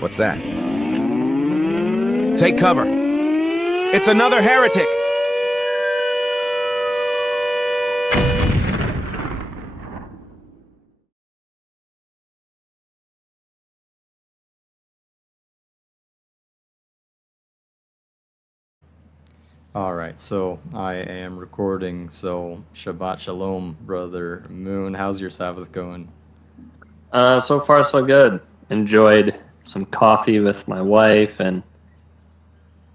What's that? Take cover. It's another heretic! All right, so I am recording. So Shabbat Shalom, brother Moon. How's your Sabbath going? So far so good. Enjoyed some coffee with my wife, and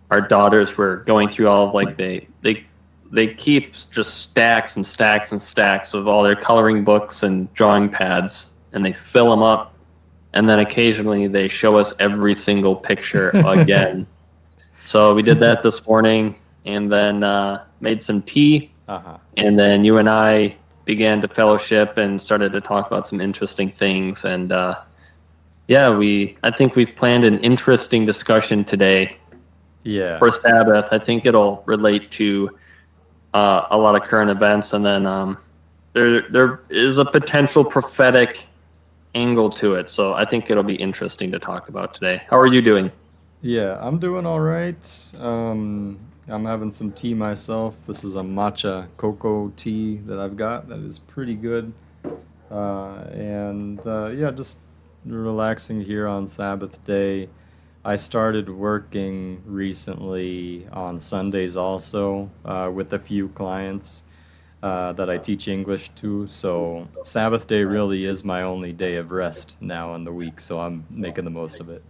our daughters were going through all of they keep just stacks and stacks and stacks of all their coloring books and drawing pads, and they fill them up, and then occasionally they show us every single picture again. So we did that this morning, and then made some tea, and then you and I began to fellowship and started to talk about some interesting things. And I think we've planned an interesting discussion today Yeah. for Sabbath. I think it'll relate to a lot of current events, and then there is a potential prophetic angle to it. So I think it'll be interesting to talk about today. How are you doing? Yeah, I'm doing all right. I'm having some tea myself. This is a matcha cocoa tea that I've got that is pretty good. Just relaxing here on Sabbath day. I started working recently on Sundays also with a few clients that I teach English to. So Sabbath day really is my only day of rest now in the week, so I'm making the most of it.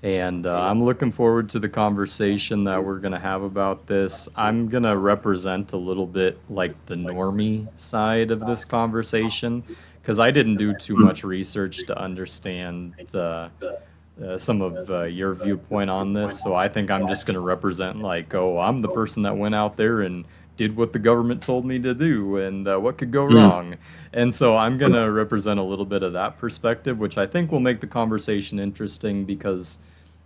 And I'm looking forward to the conversation that we're going to have about this. I'm going to represent a little bit like the normie side of this conversation because I didn't do too much research to understand some of your viewpoint on this. So I think I'm just going to represent like, oh, I'm the person that went out there and did what the government told me to do and what could go wrong. And so I'm going to represent a little bit of that perspective, which I think will make the conversation interesting because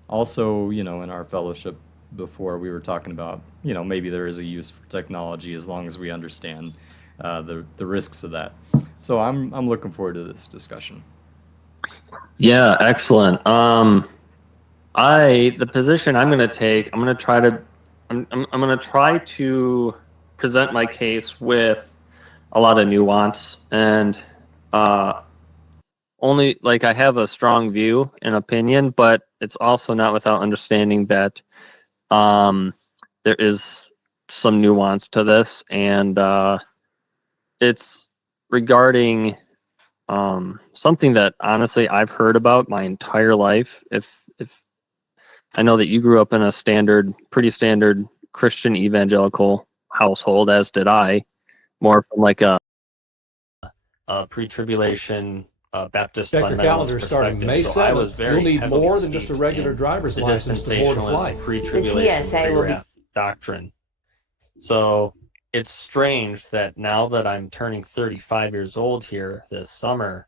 also, in our fellowship before we were talking about, maybe there is a use for technology as long as we understand the risks of that. So I'm looking forward to this discussion. Yeah, excellent. The position I'm going to take, I'm going to try to present my case with a lot of nuance, and only like I have a strong view and opinion, but it's also not without understanding that there is some nuance to this, and it's regarding something that honestly I've heard about my entire life. If I know that you grew up in a pretty standard Christian evangelical household, as did I, more from like a pre-tribulation Baptist Check your calendar starting May 7th. You'll need more than just a regular driver's license to board a flight. Pre-tribulation pre-wrath doctrine. So it's strange that now that I'm turning 35 years old here this summer,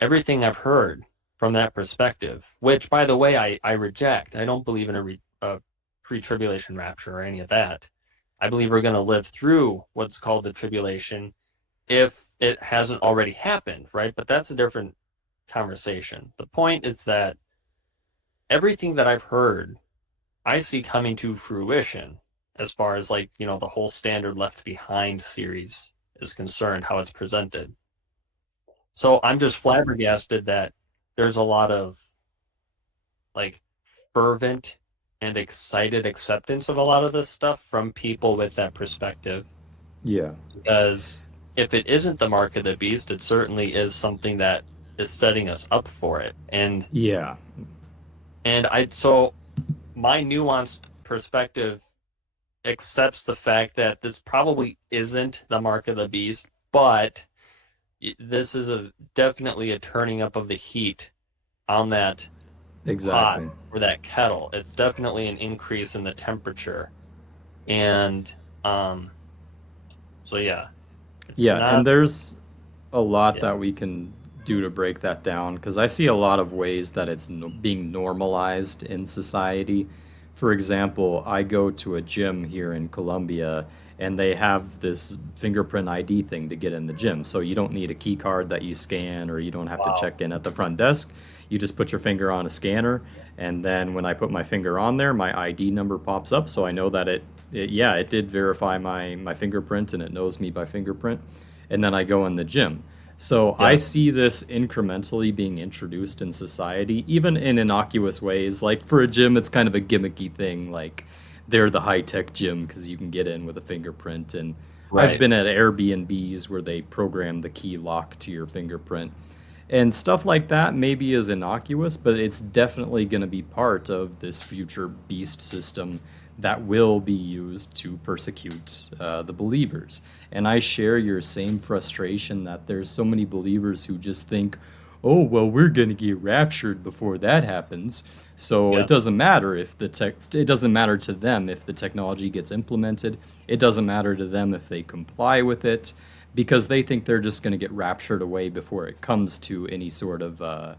everything I've heard from that perspective, which, by the way, I reject. I don't believe in a pre-tribulation rapture or any of that. I believe we're going to live through what's called the tribulation if it hasn't already happened, right? But that's a different conversation. The point is that everything that I've heard, I see coming to fruition as far as the whole Standard Left Behind series is concerned, how it's presented. So I'm just flabbergasted that there's a lot of fervent and excited acceptance of a lot of this stuff from people with that perspective. Yeah. Because if it isn't the mark of the beast, it certainly is something that is setting us up for it. And yeah. And so my nuanced perspective accepts the fact that this probably isn't the mark of the beast, but this is definitely a turning up of the heat on that pot or that kettle. It's definitely an increase in the temperature. And and there's a lot that we can do to break that down because I see a lot of ways that it's being normalized in society. For example, I go to a gym here in Colombia and they have this fingerprint ID thing to get in the gym. So you don't need a key card that you scan, or you don't have to check in at the front desk. You just put your finger on a scanner, and then when I put my finger on there, my ID number pops up, so I know that it did verify my fingerprint and it knows me by fingerprint. And then I go in the gym. So I see this incrementally being introduced in society, even in innocuous ways. Like for a gym, it's kind of a gimmicky thing. Like they're the high-tech gym because you can get in with a fingerprint. And I've been at Airbnbs where they program the key lock to your fingerprint. And stuff like that maybe is innocuous, but it's definitely going to be part of this future beast system that will be used to persecute the believers. And I share your same frustration that there's so many believers who just think, oh, well, we're going to get raptured before that happens. So it doesn't matter if it doesn't matter to them if the technology gets implemented. It doesn't matter to them if they comply with it, because they think they're just going to get raptured away before it comes to any sort of a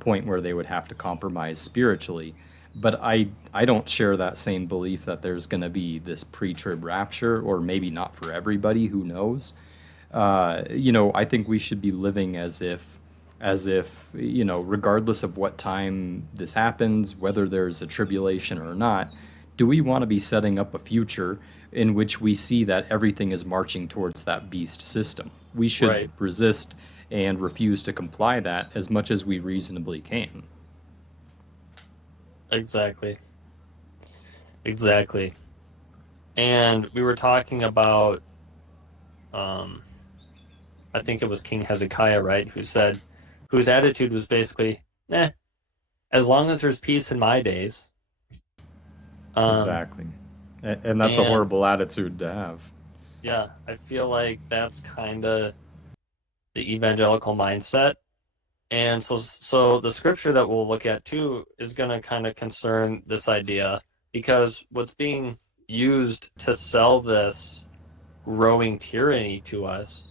point where they would have to compromise spiritually. But I don't share that same belief that there's going to be this pre-trib rapture, or maybe not for everybody, who knows. I think we should be living as if, regardless of what time this happens, whether there's a tribulation or not, do we want to be setting up a future in which we see that everything is marching towards that beast system? We should resist and refuse to comply that as much as we reasonably can. Exactly. And we were talking about, I think it was King Hezekiah, right, whose attitude was basically, as long as there's peace in my days. Exactly. And that's a horrible attitude to have. Yeah, I feel like that's kind of the evangelical mindset. And so the scripture that we'll look at too is going to kind of concern this idea, because what's being used to sell this growing tyranny to us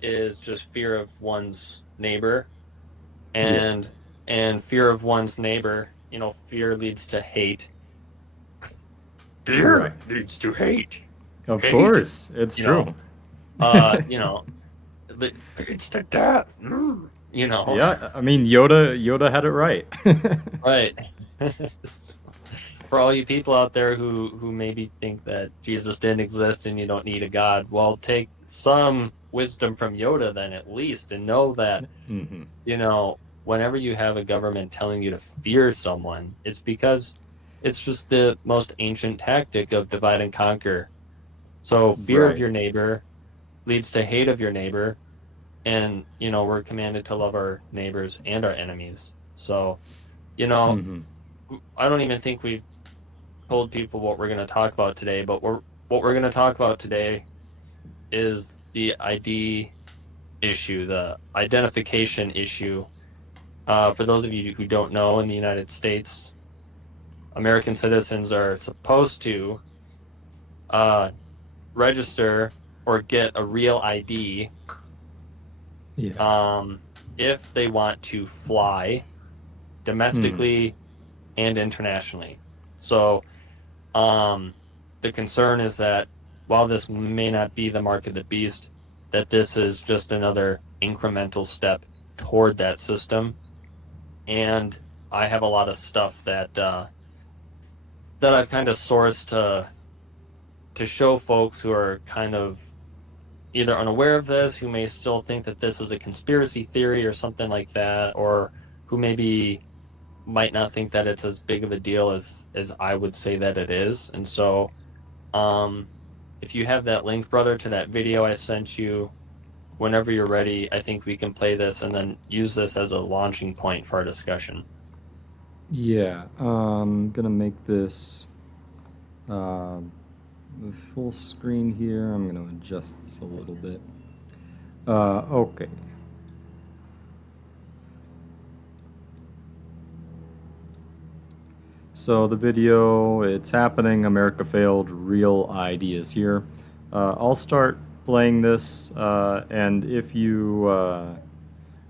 is just fear of one's neighbor, and fear of one's neighbor, fear leads to hate. Fear leads to hate. Of course, it's true. It's to death. Yeah, I mean, Yoda had it right. Right. For all you people out there who maybe think that Jesus didn't exist and you don't need a God, well, take some wisdom from Yoda then, at least, and know that, whenever you have a government telling you to fear someone, it's because it's just the most ancient tactic of divide and conquer. So fear of your neighbor leads to hate of your neighbor. And, we're commanded to love our neighbors and our enemies. So, I don't even think we've told people what we're going to talk about today, but what we're going to talk about today is the ID issue, the identification issue. For those of you who don't know, in the United States, American citizens are supposed to register or get a real ID if they want to fly domestically and internationally. So the concern is that while this may not be the mark of the beast, that this is just another incremental step toward that system. And I have a lot of stuff that I've kind of sourced to show folks who are kind of either unaware of this, who may still think that this is a conspiracy theory or something like that, or who maybe might not think that it's as big of a deal as I would say that it is. And so if you have that link, brother, to that video I sent you, whenever you're ready, I think we can play this and then use this as a launching point for our discussion. Yeah, I'm gonna make this the full screen here. I'm going to adjust this a little bit. Okay. So the video, it's happening. America failed. Real ideas here. I'll start playing this, and if you,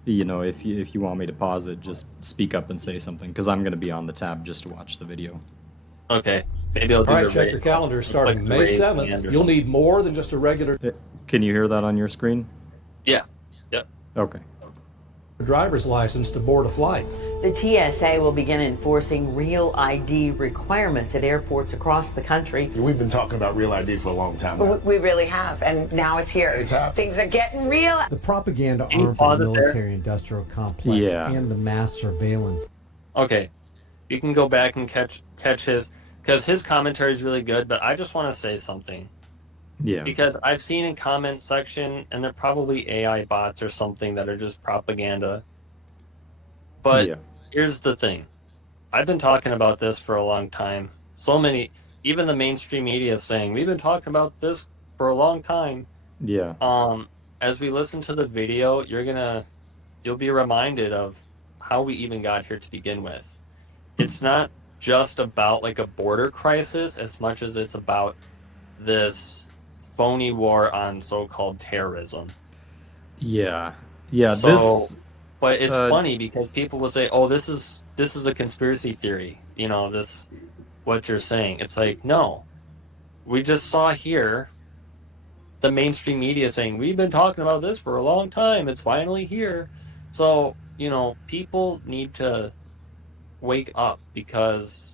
if you want me to pause it, just speak up and say something, because I'm going to be on the tab just to watch the video. Okay. Maybe I'll do All right, a check rate. your calendar starting like May raise 7th. hand or You'll something. need more than just a regular Can you hear that on your screen? Yeah. Yep. Okay. driver's license to board a flight. The TSA will begin enforcing real ID requirements at airports across the country. We've been talking about real ID for a long time now. We really have, and now it's here. It's happening. Things are getting real. The propaganda Can you arm for pause the it there? military-industrial complex Yeah. and the mass surveillance. Okay. You can go back and catch his, because his commentary is really good, but I just want to say something. Yeah. Because I've seen in comment section, and they're probably AI bots or something that are just propaganda. But Yeah. here's the thing. I've been talking about this for a long time. So many, even the mainstream media is saying, we've been talking about this for a long time. Yeah. As we listen to the video, you'll be reminded of how we even got here to begin with. It's not just about like a border crisis as much as it's about this phony war on so-called terrorism. Yeah. Yeah. So, but it's funny because people will say, "Oh, this is a conspiracy theory." You know, this what you're saying. It's like, no. We just saw here the mainstream media saying, "We've been talking about this for a long time. It's finally here." So, you know, people need to wake up because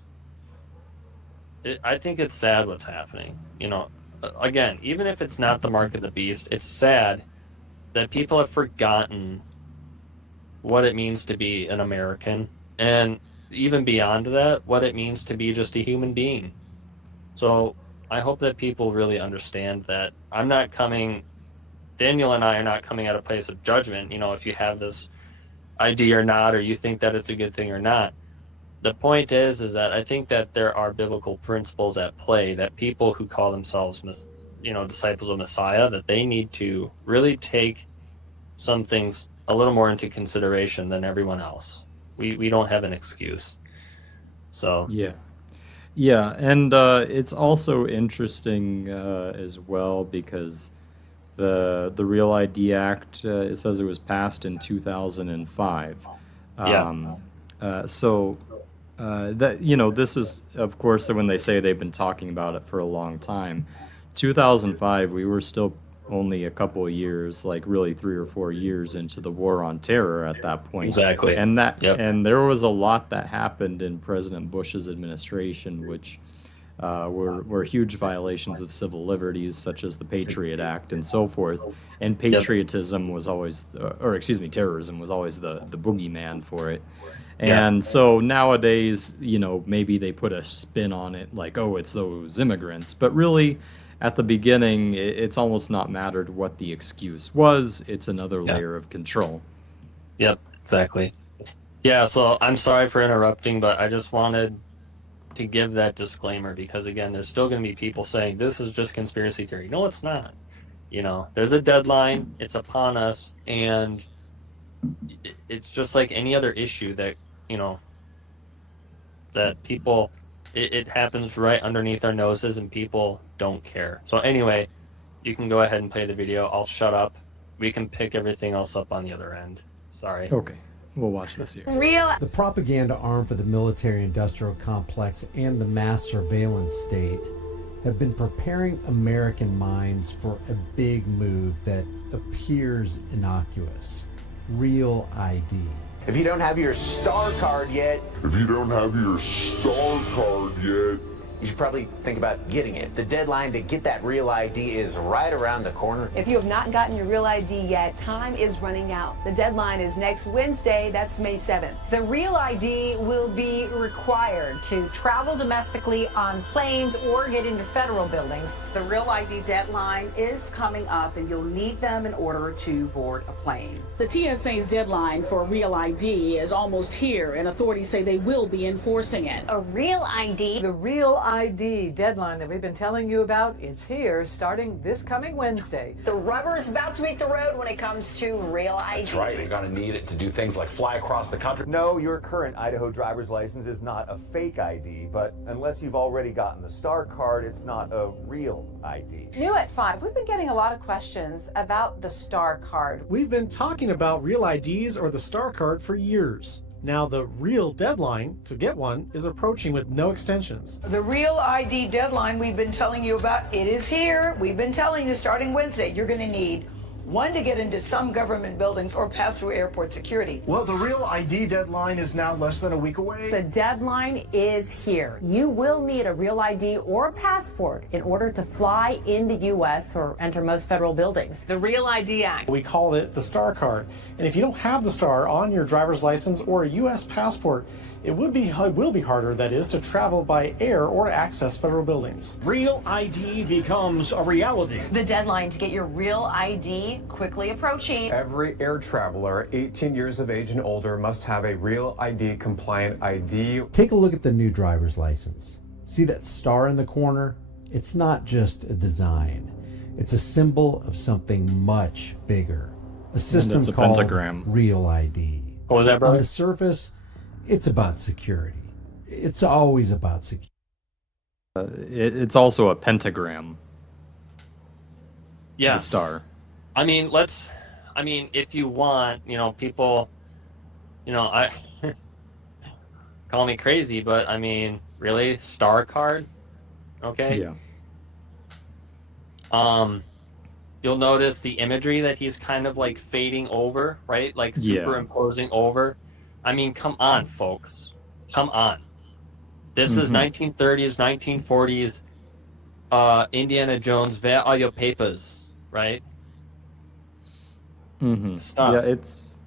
I think it's sad what's happening. You know, again, even if it's not the mark of the beast, it's sad that people have forgotten what it means to be an American, and even beyond that, what it means to be just a human being. So I hope that people really understand that Daniel and I are not coming at a place of judgment, you know, if you have this idea or not, or you think that it's a good thing or not. The point is that I think that there are biblical principles at play that people who call themselves, disciples of Messiah, that they need to really take some things a little more into consideration than everyone else. We don't have an excuse. So yeah, and it's also interesting as well because the Real ID Act, it says it was passed in 2005. That, you know, this is, of course, when they say they've been talking about it for a long time. 2005, we were still only a couple of years, like really 3 or 4 years into the war on terror at that point. Exactly. And and there was a lot that happened in President Bush's administration, which were huge violations of civil liberties, such as the Patriot Act and so forth. And patriotism was always, terrorism was always the boogeyman for it. And so nowadays, you know, maybe they put a spin on it like, oh, it's those immigrants. But really, at the beginning, it's almost not mattered what the excuse was. It's another layer of control. Yep, exactly. Yeah, so I'm sorry for interrupting, but I just wanted to give that disclaimer because, again, there's still going to be people saying this is just conspiracy theory. No, it's not. You know, there's a deadline. It's upon us. And it's just like any other issue that, you know, that people, it happens right underneath our noses and people don't care. So anyway, you can go ahead and play the video. I'll shut up. We can pick everything else up on the other end. Sorry. Okay. We'll watch this here. The propaganda arm for the military-industrial complex and the mass surveillance state have been preparing American minds for a big move that appears innocuous. Real ID. If you don't have your star card yet, you should probably think about getting it. The deadline to get that real ID is right around the corner. If you have not gotten your real ID yet, time is running out. The deadline is next Wednesday, that's May 7th. The real ID will be required to travel domestically on planes or get into federal buildings. The real ID deadline is coming up, and you'll need them in order to board a plane. The TSA's deadline for real ID is almost here, and authorities say they will be enforcing it. A real ID. The real ID deadline that we've been telling you about, it's here starting this coming Wednesday. The rubber is about to meet the road when it comes to real ID. That's right. You're going to need it to do things like fly across the country. No, your current Idaho driver's license is not a fake ID, but unless you've already gotten the star card, it's not a real ID. New at 5, we've been getting a lot of questions about the star card. We've been talking about real IDs or the star card for years. Now the real deadline to get one is approaching with no extensions. The real ID deadline we've been telling you about, it is here. We've been telling you starting Wednesday, you're going to need one to get into some government buildings or pass through airport security. Well, the real ID deadline is now less than a week away. The deadline is here. You will need a real ID or a passport in order to fly in the U.S. or enter most federal buildings. The Real ID Act. We call it the STAR card. And if you don't have the STAR on your driver's license or a U.S. passport, it will be harder, that is, to travel by air or to access federal buildings. Real ID becomes a reality. The deadline to get your real ID quickly approaching. Every air traveler 18 years of age and older must have a real ID compliant ID. Take a look at the new driver's license. See that star in the corner? It's not just a design. It's a symbol of something much bigger. A system it's a called pentagram. Real ID. What was that, brother? On the surface, it's about security. It's always about security. It's also a pentagram. Yeah. The star. I mean, if you want, people, I call me crazy, but I mean, really, star card? Okay. Yeah. You'll notice the imagery that he's kind of like fading over, right? Like superimposing over. I mean, come on, folks. Come on. This is 1930s, 1940s, Indiana Jones, where are your papers, right? Stuff. Yeah, it's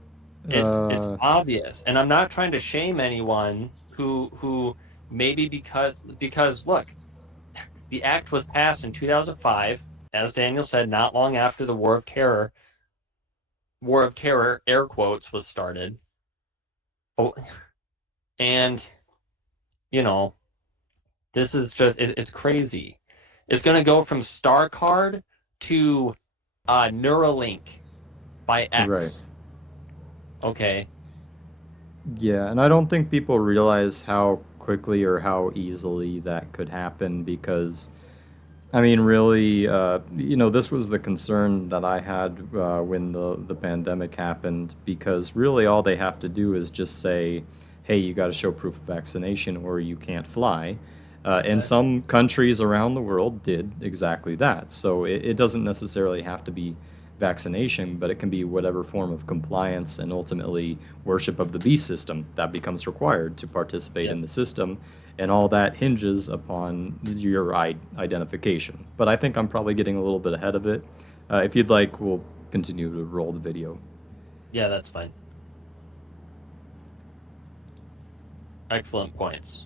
obvious. And I'm not trying to shame anyone who maybe because look, the act was passed in 2005, as Daniel said, not long after the War of Terror, air quotes, was started. Oh, and this is just it's crazy. It's going to go from Star Card to Neuralink by X. Right. Okay. Yeah, and I don't think people realize how quickly or how easily that could happen because, I mean, really, this was the concern that I had when the pandemic happened, because really all they have to do is just say, hey, you got to show proof of vaccination or you can't fly. And some countries around the world did exactly that. So it doesn't necessarily have to be vaccination, but it can be whatever form of compliance and ultimately worship of the beast system that becomes required to participate in the system. And all that hinges upon your identification. But I think I'm probably getting a little bit ahead of it. If you'd like, we'll continue to roll the video. Yeah, that's fine. Excellent points.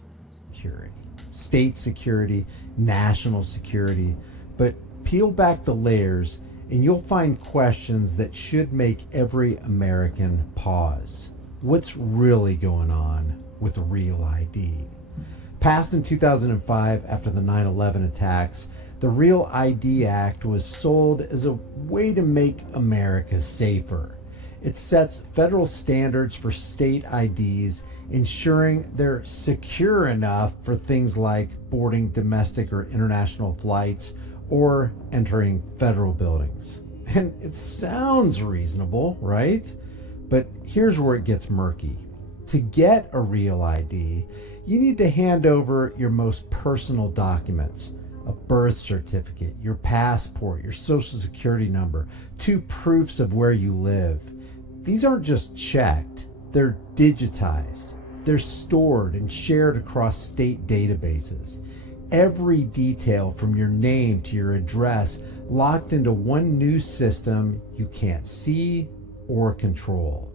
Security. State security, national security. But peel back the layers and you'll find questions that should make every American pause. What's really going on with Real ID? Passed in 2005 after the 9/11 attacks, the Real ID Act was sold as a way to make America safer. It sets federal standards for state IDs, ensuring they're secure enough for things like boarding domestic or international flights or entering federal buildings. And it sounds reasonable, right? But here's where it gets murky. To get a Real ID, you need to hand over your most personal documents, a birth certificate, your passport, your social security number, 2 proofs of where you live. These aren't just checked, they're digitized. They're stored and shared across state databases. Every detail from your name to your address locked into one new system you can't see or control.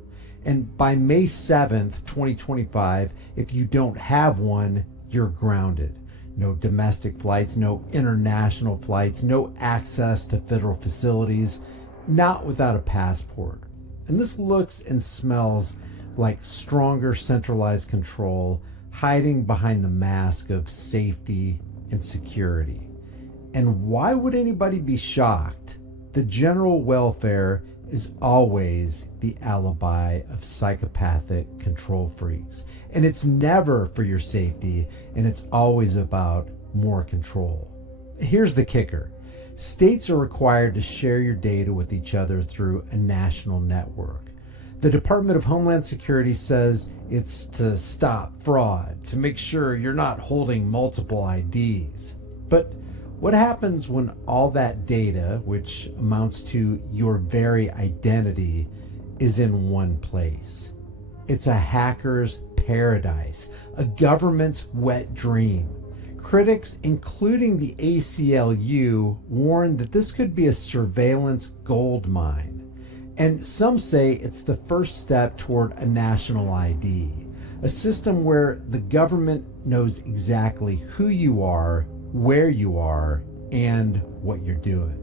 And by May 7th, 2025, if you don't have one, you're grounded. No domestic flights, no international flights, no access to federal facilities, not without a passport. And this looks and smells like stronger centralized control hiding behind the mask of safety and security. And why would anybody be shocked? The general welfare is always the alibi of psychopathic control freaks. And it's never for your safety, and it's always about more control. Here's the kicker. States are required to share your data with each other through a national network. The Department of Homeland Security says it's to stop fraud, to make sure you're not holding multiple IDs. But what happens when all that data, which amounts to your very identity, is in one place? It's a hacker's paradise, a government's wet dream. Critics, including the ACLU, warn that this could be a surveillance gold mine. And some say it's the first step toward a national ID, a system where the government knows exactly who you are, where you are, and what you're doing.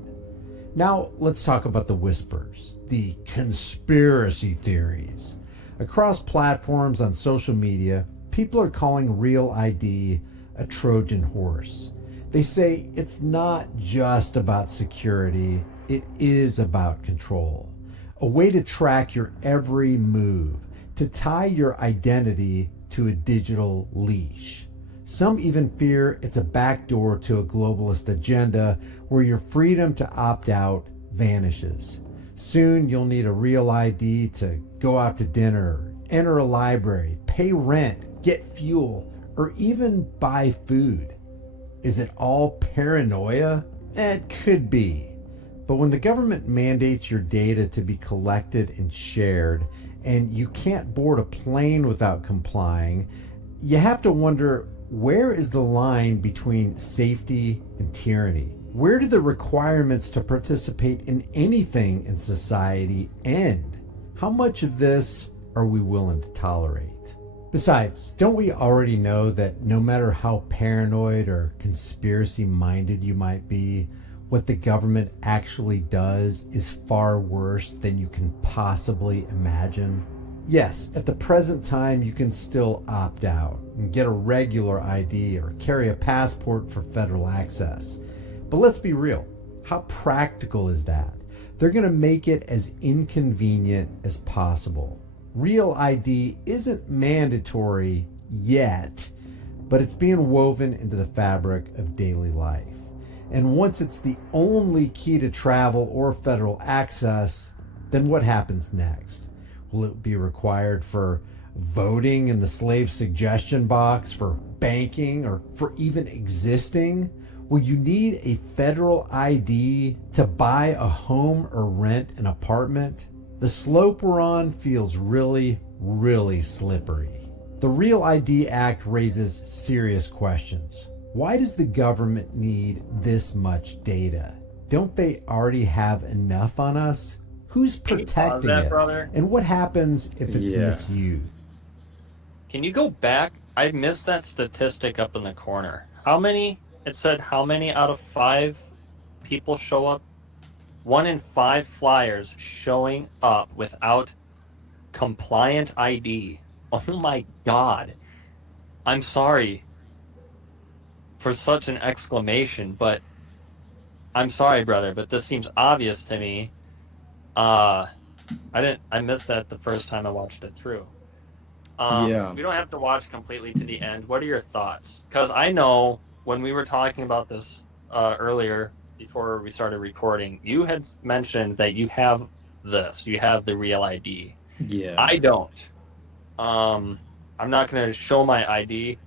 Now, let's talk about the whispers, the conspiracy theories. Across platforms on social media, people are calling Real ID a Trojan horse. They say it's not just about security, it is about control. A way to track your every move, to tie your identity to a digital leash. Some even fear it's a backdoor to a globalist agenda where your freedom to opt out vanishes. Soon you'll need a Real ID to go out to dinner, enter a library, pay rent, get fuel, or even buy food. Is it all paranoia? It could be. But when the government mandates your data to be collected and shared, and you can't board a plane without complying, you have to wonder, where is the line between safety and tyranny? Where do the requirements to participate in anything in society end? How much of this are we willing to tolerate? Besides, don't we already know that no matter how paranoid or conspiracy-minded you might be, what the government actually does is far worse than you can possibly imagine? Yes, at the present time, you can still opt out and get a regular ID or carry a passport for federal access. But let's be real. How practical is that? They're going to make it as inconvenient as possible. Real ID isn't mandatory yet, but it's being woven into the fabric of daily life. And once it's the only key to travel or federal access, then what happens next? Will it be required for voting in the slave suggestion box, for banking, or for even existing? Will you need a federal ID to buy a home or rent an apartment? The slope we're on feels really, really slippery. The Real ID Act raises serious questions. Why does the government need this much data? Don't they already have enough on us? Who's protecting it? Brother? And what happens if it's misused? Can you go back? I missed that statistic up in the corner. How many? It said how many out of 5 people show up? 1 in 5 flyers showing up without compliant ID. Oh my God. I'm sorry for such an exclamation, but I'm sorry, brother, but this seems obvious to me. I missed that the first time I watched it through. We don't have to watch completely to the end. What are your thoughts? Because I know when we were talking about this earlier, before we started recording, you had mentioned that you have this. You have the Real ID. Yeah. I don't. I'm not going to show my ID,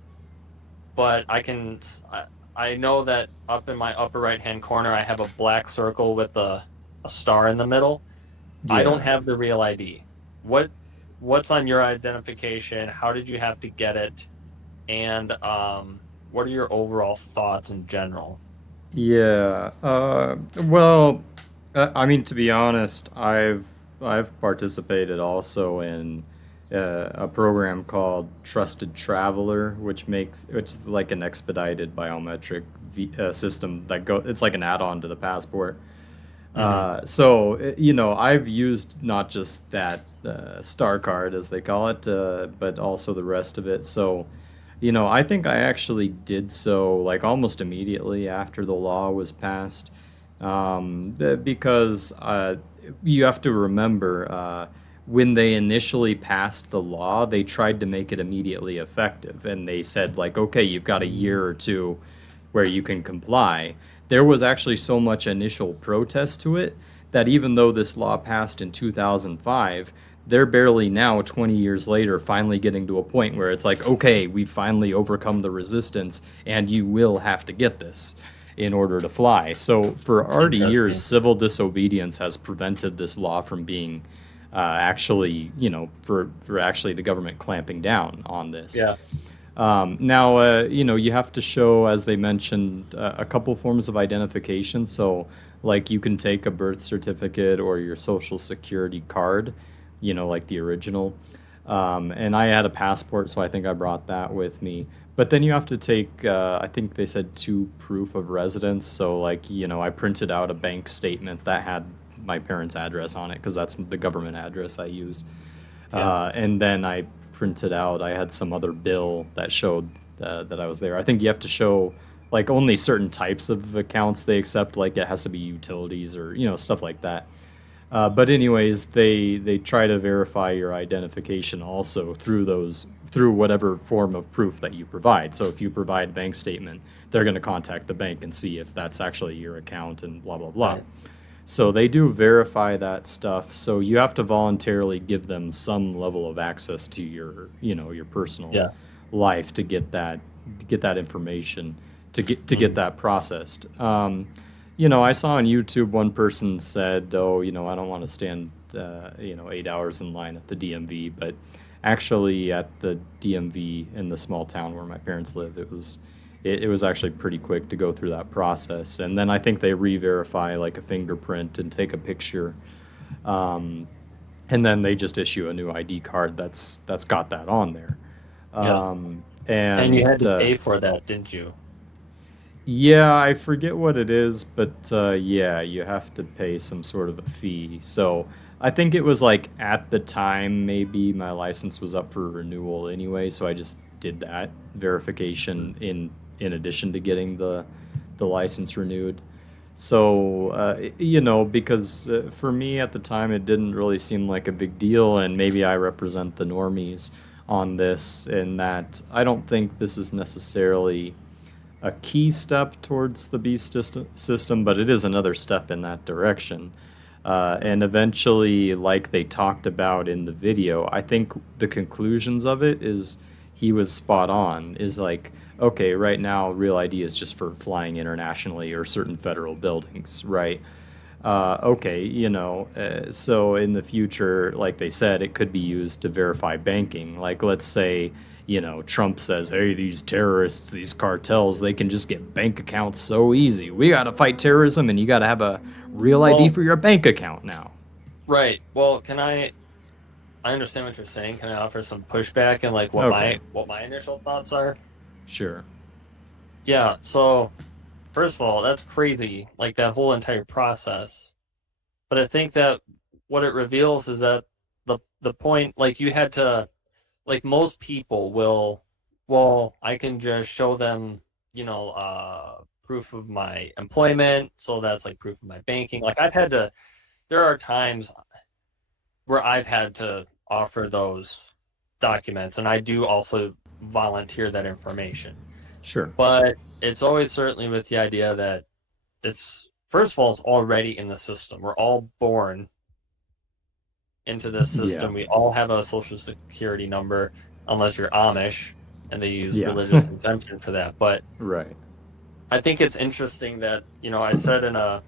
but I know that up in my upper right-hand corner, I have a black circle with a star in the middle. Yeah. I don't have the Real ID. What's on your identification? How did you have to get it? And what are your overall thoughts in general? Yeah. Well, I mean, to be honest, I've participated also in a program called Trusted Traveler, which is like an expedited biometric system it's like an add-on to the passport. So, I've used not just that star card, as they call it, but also the rest of it. So, I think I actually did so like almost immediately after the law was passed, because you have to remember, when they initially passed the law, they tried to make it immediately effective, and they said, like, okay, you've got a year or two where you can comply. There was actually so much initial protest to it that even though this law passed in 2005, they're barely now 20 years later finally getting to a point where it's like, okay, we've finally overcome the resistance and you will have to get this in order to fly. So for already years, civil disobedience has prevented this law from being actually, for actually the government clamping down on this. Yeah. Now, you have to show, as they mentioned, a couple forms of identification. So, like, you can take a birth certificate or your social security card, like the original. And I had a passport, so I think I brought that with me. But then you have to take, I think they said 2 proof of residence. So, like, I printed out a bank statement that had my parents' address on it because that's the government address I use. And then I had some other bill that showed that I was there. I think you have to show, like, only certain types of accounts they accept, like it has to be utilities or, stuff like that. But anyways, they try to verify your identification also through whatever form of proof that you provide. So if you provide bank statement, they're going to contact the bank and see if that's actually your account and blah, blah, blah. Right. So they do verify that stuff. So you have to voluntarily give them some level of access to your personal life to get that information, to get that processed. I saw on YouTube one person said, "Oh, I don't want to stand 8 hours in line at the DMV," but actually at the DMV in the small town where my parents live, it was actually pretty quick to go through that process. And then I think they re-verify like a fingerprint and take a picture, and then they just issue a new ID card that's got that on there. And you had to pay for that, didn't you? Yeah, I forget what it is, but yeah, you have to pay some sort of a fee. So I think it was like at the time, maybe my license was up for renewal anyway, so I just did that verification in addition to getting the license renewed. So, because for me at the time, it didn't really seem like a big deal, and maybe I represent the normies on this in that I don't think this is necessarily a key step towards the beast system, but it is another step in that direction. And eventually, like they talked about in the video, I think the conclusions of it is he was spot on, is like, okay, right now, Real ID is just for flying internationally or certain federal buildings, right? So in the future, like they said, it could be used to verify banking. Like, let's say, Trump says, hey, these terrorists, these cartels, they can just get bank accounts so easy. We got to fight terrorism, and you got to have a Real ID for your bank account now. Right. Well, I understand what you're saying. Can I offer some pushback and like what my initial thoughts are? Sure. Yeah, so first of all, that's crazy, like that whole entire process. But I think that what it reveals is that the point, like you had to, like most people will, well, I can just show them, proof of my employment, so that's like proof of my banking. Like there are times where I've had to offer those documents, and I do also volunteer that information. Sure. But it's always certainly with the idea that it's, first of all, it's already in the system. We're all born into this system. We all have a social security number, unless you're Amish and they use religious exemption for that. But right. I think it's interesting that, I said in a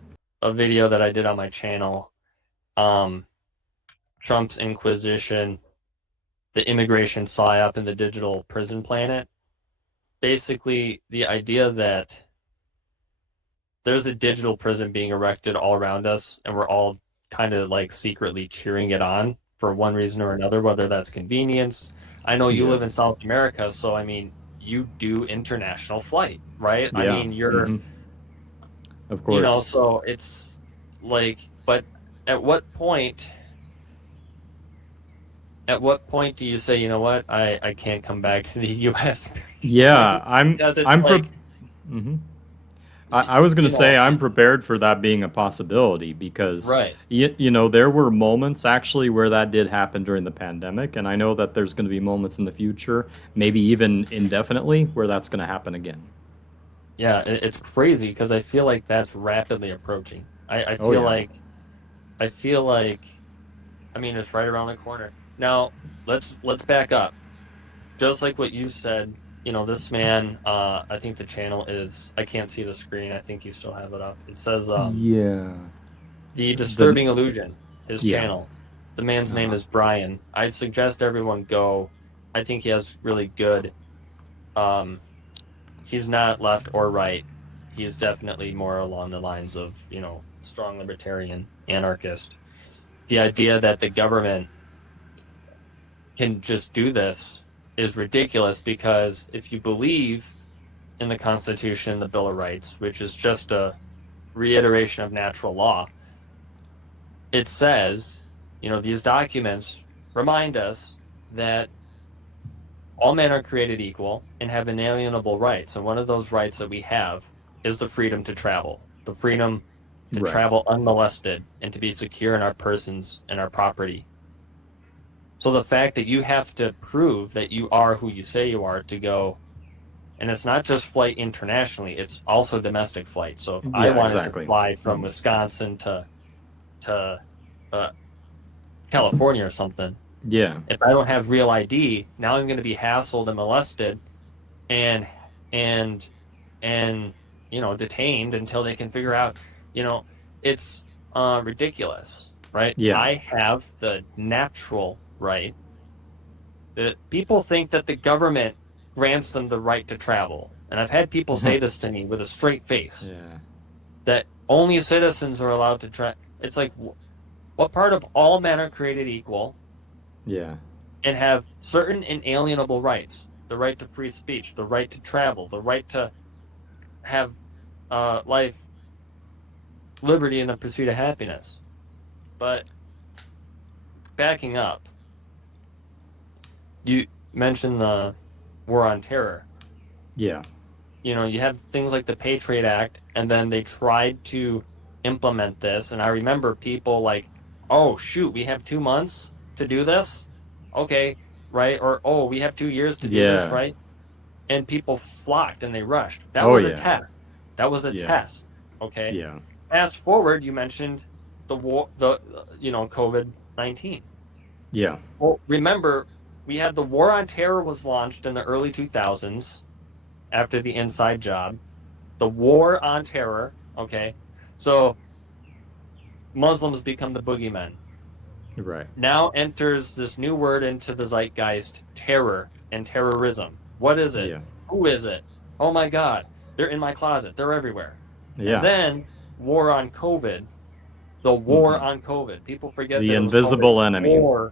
video that I did on my channel, Trump's Inquisition, the immigration psyop, and the digital prison planet. Basically, the idea that there's a digital prison being erected all around us, and we're all kind of like secretly cheering it on for one reason or another, whether that's convenience. I know you live in South America, so I mean, you do international flight, right? Yeah. I mean, you're, of course, so it's like, but at what point do you say, you know what, I can't come back to the U.S.? Yeah, I was going to say I'm prepared for that being a possibility because, there were moments actually where that did happen during the pandemic, and I know that there's going to be moments in the future, maybe even indefinitely, where that's going to happen again. Yeah, it's crazy because I feel like that's rapidly approaching. I feel like I mean, it's right around the corner. Now, let's back up. Just like what you said, you know, this man, I think the channel is, I can't see the screen. I think you still have it up. It says, Yeah. The Disturbing Illusion, his Yeah. channel. The man's name is Brian. I'd suggest everyone go. I think he has really good, he's not left or right. He is definitely more along the lines of, you know, strong libertarian, anarchist. The idea that the government can just do this is ridiculous, because if you believe in the Constitution, the Bill of Rights, which is just a reiteration of natural law, it says, you know, these documents remind us that all men are created equal and have inalienable rights. And one of those rights that we have is the freedom to travel, the freedom to travel unmolested and to be secure in our persons and our property. So the fact that you have to prove that you are who you say you are to go, and it's not just flight internationally, it's also domestic flight. So if I wanted to fly from Wisconsin to California or something, if I don't have real ID, now I'm going to be hassled and molested and you know, detained until they can figure out, you know, it's ridiculous, right? Yeah. I have the natural right. That people think that the government grants them the right to travel. And I've had people say this to me with a straight face. Yeah. That only citizens are allowed to travel. It's like, what part of all men are created equal? Yeah. And have certain inalienable rights: the right to free speech, the right to travel, the right to have life, liberty, and the pursuit of happiness. But backing up, you mentioned the war on terror. Yeah. You know, you have things like the Patriot Act, and then they tried to implement this. And I remember people like, oh, shoot, we have 2 months to do this? Okay, right? Or, oh, we have 2 years to do this, right? And people flocked and they rushed. That was a test. That was a test, okay? Yeah. Fast forward, you mentioned the war, you know, COVID-19. Yeah. Well, remember, we had the war on terror was launched in the early 2000s after the Inside Job. The war on terror, okay? So Muslims become the boogeymen. Right. Now enters this new word into the zeitgeist: terror and terrorism. What is it? Yeah. Who is it? Oh my God, they're in my closet. They're everywhere. Yeah. And then war on COVID. The war on COVID. People forget the that it was invisible called enemy. War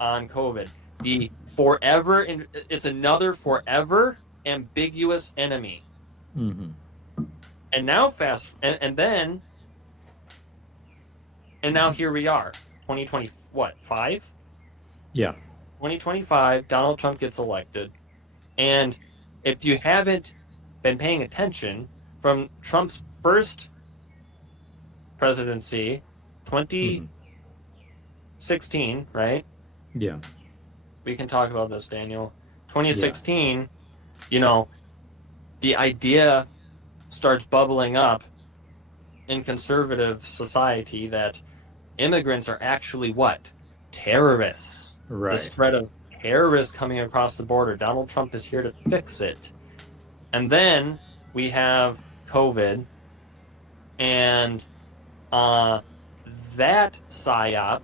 on COVID. The forever, it's another forever ambiguous enemy. Mm-hmm. And now and now here we are, 2020, what, 5? Yeah. 2025, Donald Trump gets elected. And if you haven't been paying attention, from Trump's first presidency, 2016, right? Yeah. We can talk about this, Daniel. 2016, you know, the idea starts bubbling up in conservative society that immigrants are actually what? Terrorists. Right. This threat of terrorists coming across the border. Donald Trump is here to fix it. And then we have COVID, and that psyop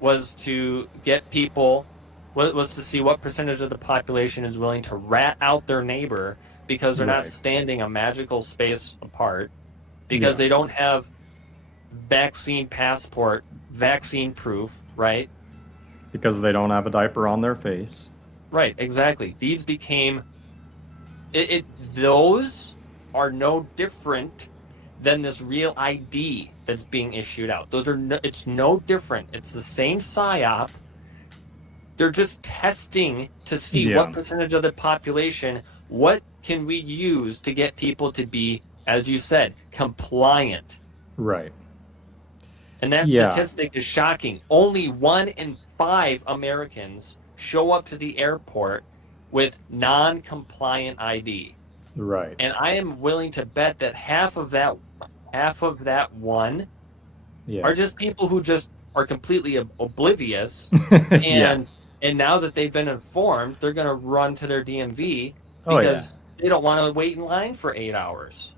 was to get people, was to see what percentage of the population is willing to rat out their neighbor because they're not standing a magical space apart, because they don't have vaccine passport, vaccine proof, right? Because they don't have a diaper on their face. Right, exactly. These became, those are no different than this real ID that's being issued out. Those are it's no different. It's the same psyop. They're just testing to see what percentage of the population, what can we use to get people to be, as you said, compliant. Right. And that statistic is shocking. Only 1 in 5 Americans show up to the airport with non-compliant ID. Right. And I am willing to bet that half of that one are just people who just are completely oblivious, and Yeah. and now that they've been informed, they're going to run to their DMV Oh, yeah. because they don't want to wait in line for 8 hours.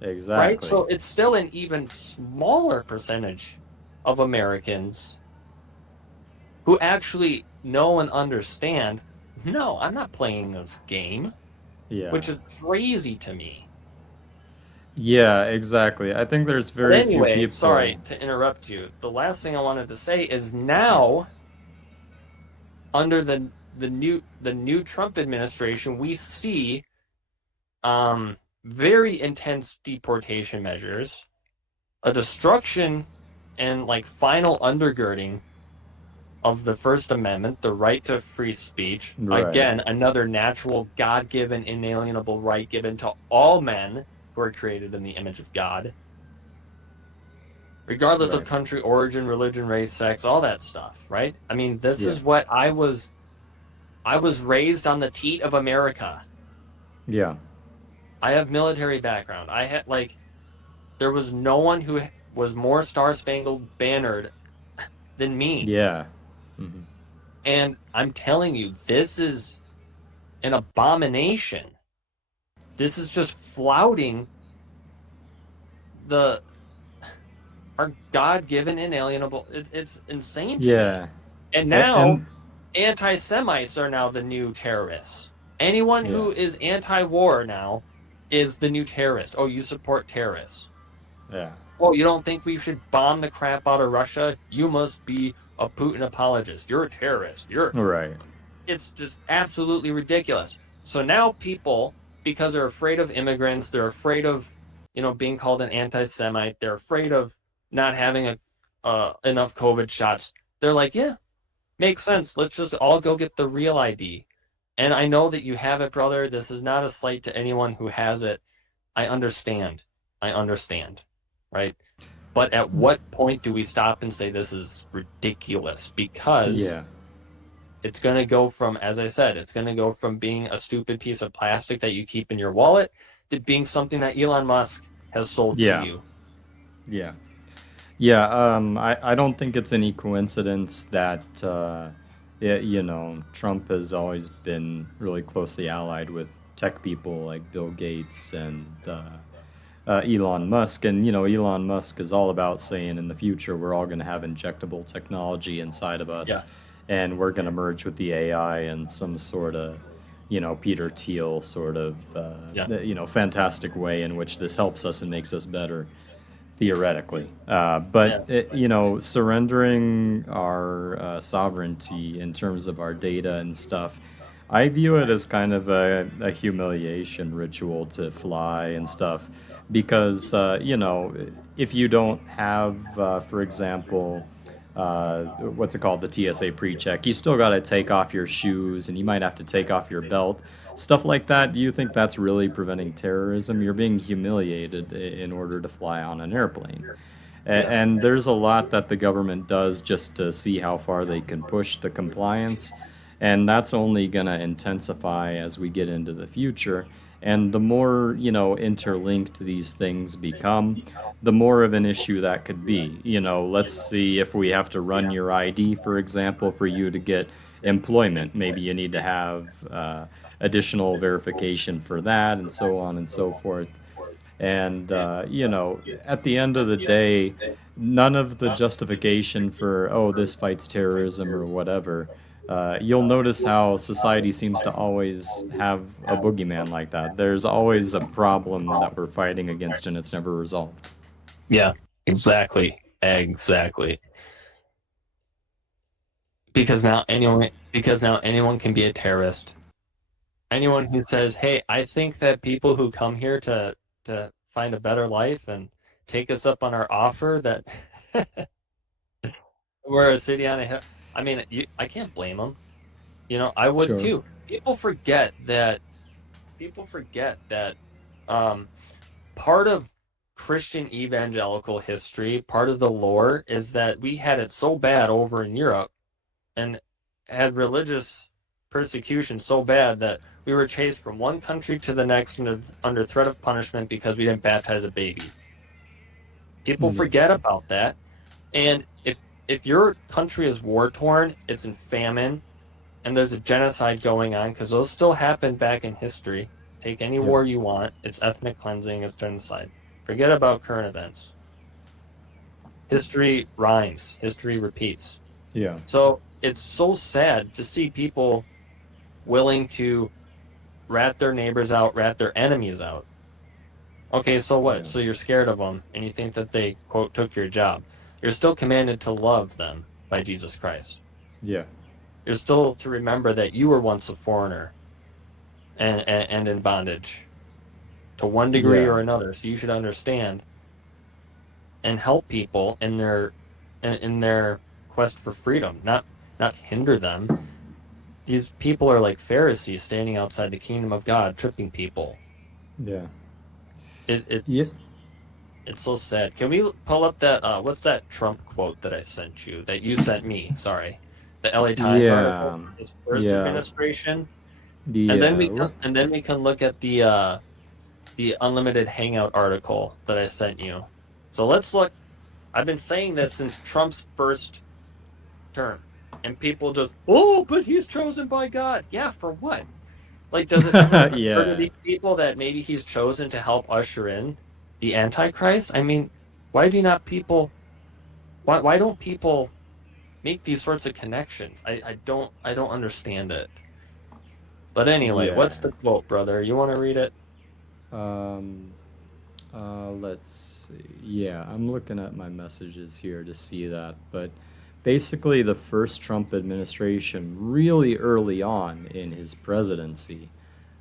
Right? Exactly. So it's still an even smaller percentage of Americans who actually know and understand, no, I'm not playing this game, Yeah. which is crazy to me. Yeah, exactly. I think there's But very few anyway, people. sorry to interrupt you. The last thing I wanted to say is now, under the new Trump administration, we see very intense deportation measures, a destruction and like final undergirding of the First Amendment, the right to free speech. Right. Again, another natural, God-given, inalienable right given to all men who are created in the image of God, regardless of Right. country, origin, religion, race, sex, all that stuff, right? I mean, this Yeah. is what I was raised on the teat of America. Yeah. I have military background. I had there was no one who was more Star-Spangled Bannered than me. Yeah. Mm-hmm. And I'm telling you, this is an abomination. This is just flouting our God-given inalienable. It's insane to me. Yeah. And now, anti-Semites are now the new terrorists. Anyone who is anti-war now is the new terrorist. Oh, you support terrorists. Yeah. Oh, you don't think we should bomb the crap out of Russia? You must be a Putin apologist. You're a terrorist. Right. It's just absolutely ridiculous. So now people, because they're afraid of immigrants, they're afraid of, being called an anti-Semite, they're afraid of not having enough COVID shots. They're like, yeah, makes sense. Let's just all go get the real ID. And I know that you have it, brother. This is not a slight to anyone who has it. I understand. Right? But at what point do we stop and say this is ridiculous? Because it's going to go from, as I said, it's going to go from being a stupid piece of plastic that you keep in your wallet to being something that Elon Musk has sold to you. Yeah. Yeah. I don't think it's any coincidence that, Trump has always been really closely allied with tech people like Bill Gates and Elon Musk. And, Elon Musk is all about saying in the future we're all going to have injectable technology inside of us. Yeah. And we're going to merge with the AI in some sort of, Peter Thiel sort of, fantastic way in which this helps us and makes us better, theoretically. Surrendering our sovereignty in terms of our data and stuff, I view it as kind of a humiliation ritual to fly and stuff. Because, if you don't have, for example, what's it called, the TSA pre-check, you still got to take off your shoes and you might have to take off your belt. Stuff like that, do you think that's really preventing terrorism? You're being humiliated in order to fly on an airplane. And there's a lot that the government does just to see how far they can push the compliance. And that's only going to intensify as we get into the future. And the more, interlinked these things become, the more of an issue that could be. Let's see if we have to run your ID, for example, for you to get employment. Maybe you need to have additional verification for that, and so on and so forth. And, at the end of the day, none of the justification for, oh, this fights terrorism or whatever. You'll notice how society seems to always have a boogeyman like that. There's always a problem that we're fighting against and it's never resolved. Yeah, exactly. Because now anyone can be a terrorist. Anyone who says, hey, I think that people who come here to find a better life and take us up on our offer that we're a city on a hill. I mean, I can't blame them. I would too. People forget that part of Christian evangelical history, part of the lore, is that we had it so bad over in Europe and had religious persecution so bad that we were chased from one country to the next under threat of punishment because we didn't baptize a baby. People forget about that. And if your country is war torn, it's in famine, and there's a genocide going on, because those still happen back in history. Take any war you want, it's ethnic cleansing, it's genocide. Forget about current events. History rhymes, history repeats. Yeah. So it's so sad to see people willing to rat their neighbors out, rat their enemies out. Okay, so what? Yeah. So you're scared of them, and you think that they, quote, took your job. You're still commanded to love them by Jesus Christ. Yeah. You're still to remember that you were once a foreigner and in bondage to one degree or another. So you should understand and help people in their quest for freedom, not hinder them. These people are like Pharisees standing outside the kingdom of God, tripping people. Yeah. It's so sad. Can we pull up that what's that Trump quote that I sent you, that you sent me, sorry. The LA Times article, his first administration. And then we can look at the unlimited hangout article that I sent you. So let's look. I've been saying this since Trump's first term, and people just, oh, but he's chosen by God. Yeah, for what? Like, does it ever occur to these people that maybe he's chosen to help usher in the Antichrist? I mean, why don't people make these sorts of connections? I don't understand it. But anyway, what's the quote, brother? You want to read it? Let's see. Yeah, I'm looking at my messages here to see that. But basically, the first Trump administration, really early on in his presidency,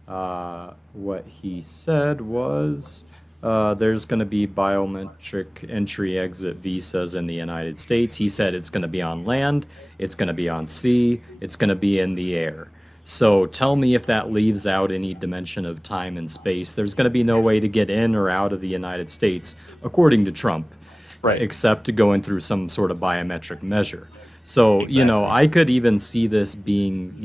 what he said was there's going to be biometric entry-exit visas in the United States. He said it's going to be on land, it's going to be on sea, it's going to be in the air. So tell me if that leaves out any dimension of time and space. There's going to be no way to get in or out of the United States, according to Trump, except going through some sort of biometric measure. So, I could even see this being,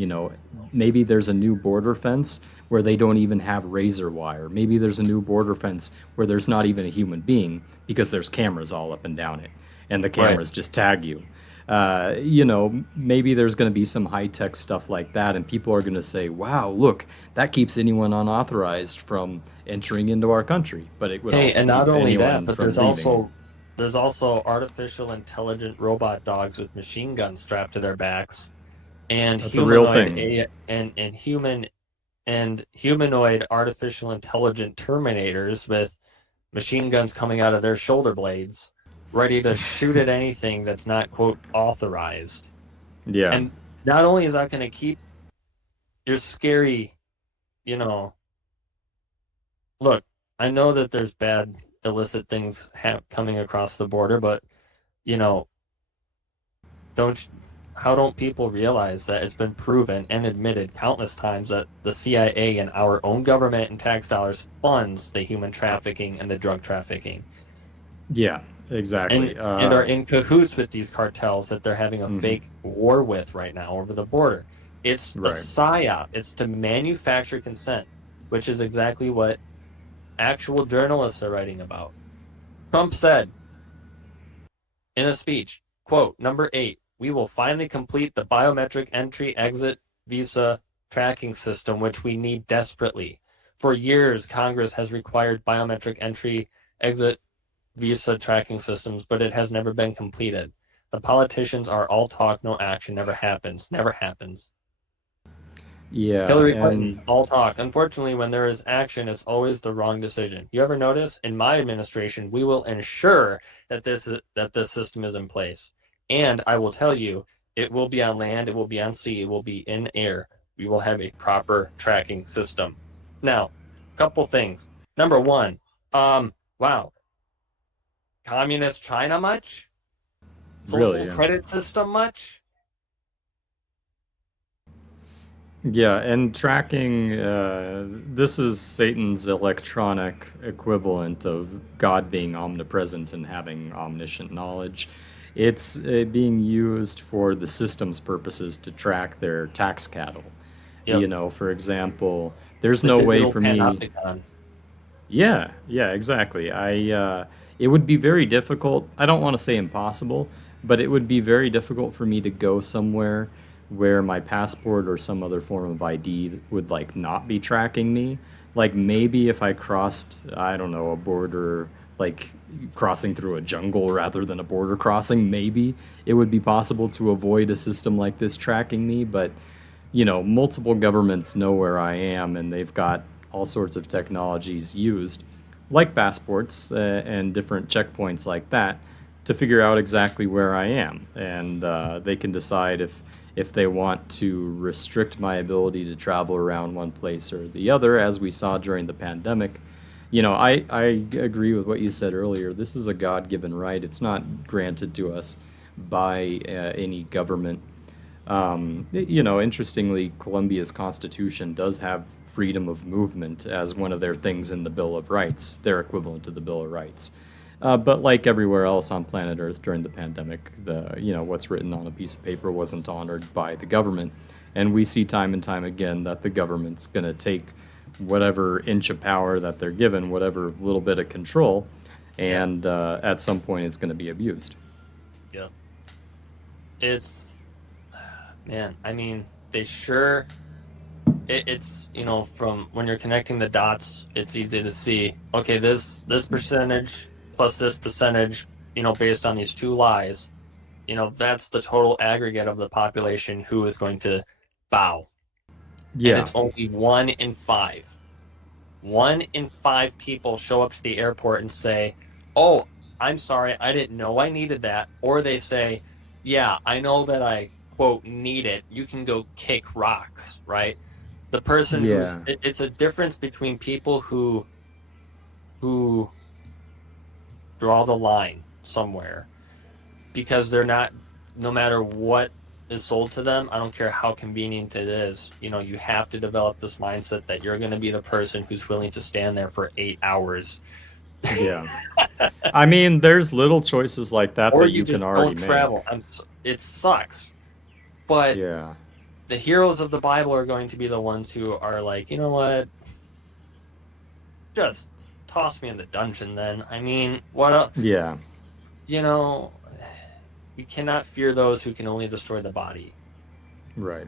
maybe there's a new border fence where they don't even have razor wire. Maybe there's a new border fence where there's not even a human being because there's cameras all up and down it, and the cameras just tag you. Maybe there's going to be some high-tech stuff like that, and people are going to say, wow, look, that keeps anyone unauthorized from entering into our country. But it would also and not keep only that, anyone but from there's also artificial intelligent robot dogs with machine guns strapped to their backs, and That's a real thing. Humanoid artificial intelligent Terminators with machine guns coming out of their shoulder blades, ready to shoot at anything that's not, quote, authorized. Yeah. And not only is that going to keep your scary, look, I know that there's bad, illicit things coming across the border, but, how don't people realize that it's been proven and admitted countless times that the CIA and our own government and tax dollars funds the human trafficking and the drug trafficking? Yeah. Exactly. And are in cahoots with these cartels that they're having a fake war with right now over the border. It's a psyop. It's to manufacture consent, which is exactly what actual journalists are writing about. Trump said in a speech, quote, number 8, we will finally complete the biometric entry-exit visa tracking system, which we need desperately. For years, Congress has required biometric entry-exit visa tracking systems, but it has never been completed. The politicians are all talk, no action. Never happens. Yeah. Hillary Clinton, all talk. Unfortunately, when there is action, it's always the wrong decision. You ever notice? In my administration, we will ensure that this system is in place. And I will tell you, it will be on land, it will be on sea, it will be in air. We will have a proper tracking system. Now, a couple things. Number 1, wow. Communist China much? Social credit system much? Yeah, and tracking, this is Satan's electronic equivalent of God being omnipresent and having omniscient knowledge. It's being used for the system's purposes to track their tax cattle. Yep. For example, there's no way for me... Panopticon. Yeah, exactly. It would be very difficult. I don't want to say impossible, but it would be very difficult for me to go somewhere where my passport or some other form of ID would like not be tracking me. Like maybe if I crossed, I don't know, a border, like crossing through a jungle rather than a border crossing, maybe it would be possible to avoid a system like this tracking me. But, you know, multiple governments know where I am and they've got all sorts of technologies used, like passports and different checkpoints like that, to figure out exactly where I am. And they can decide if they want to restrict my ability to travel around one place or the other, as we saw during the pandemic. You know, I agree with what you said earlier. This is a God-given right. It's not granted to us by any government. You know, interestingly, Colombia's constitution does have freedom of movement as one of their things in the Bill of Rights, their equivalent to the Bill of Rights. But like everywhere else on planet Earth during the pandemic, what's written on a piece of paper wasn't honored by the government. And we see time and time again that the government's going to take whatever inch of power that they're given, whatever little bit of control, and at some point it's going to be abused. Yeah. It's, man, I mean, they sure, it's, you know, from when you're connecting the dots, it's easy to see, okay, this percentage plus this percentage, you know, based on these two lies, you know, that's the total aggregate of the population who is going to bow. Yeah. And it's only 1 in 5. 1 in 5 people show up to the airport and say, oh, I'm sorry, I didn't know I needed that. Or they say, yeah, I know that I, quote, need it. You can go kick rocks, right? The person Yeah. it's a difference between people who draw the line somewhere because they're not, no matter what is sold to them, I don't care how convenient it is, you know, you have to develop this mindset that you're going to be the person who's willing to stand there for 8 hours. Yeah. I mean, there's little choices like that Or that you can already don't travel. It sucks. But yeah, the heroes of the Bible are going to be the ones who are like, you know what? Just toss me in the dungeon then. I mean, what else? Yeah. You know, you cannot fear those who can only destroy the body. Right.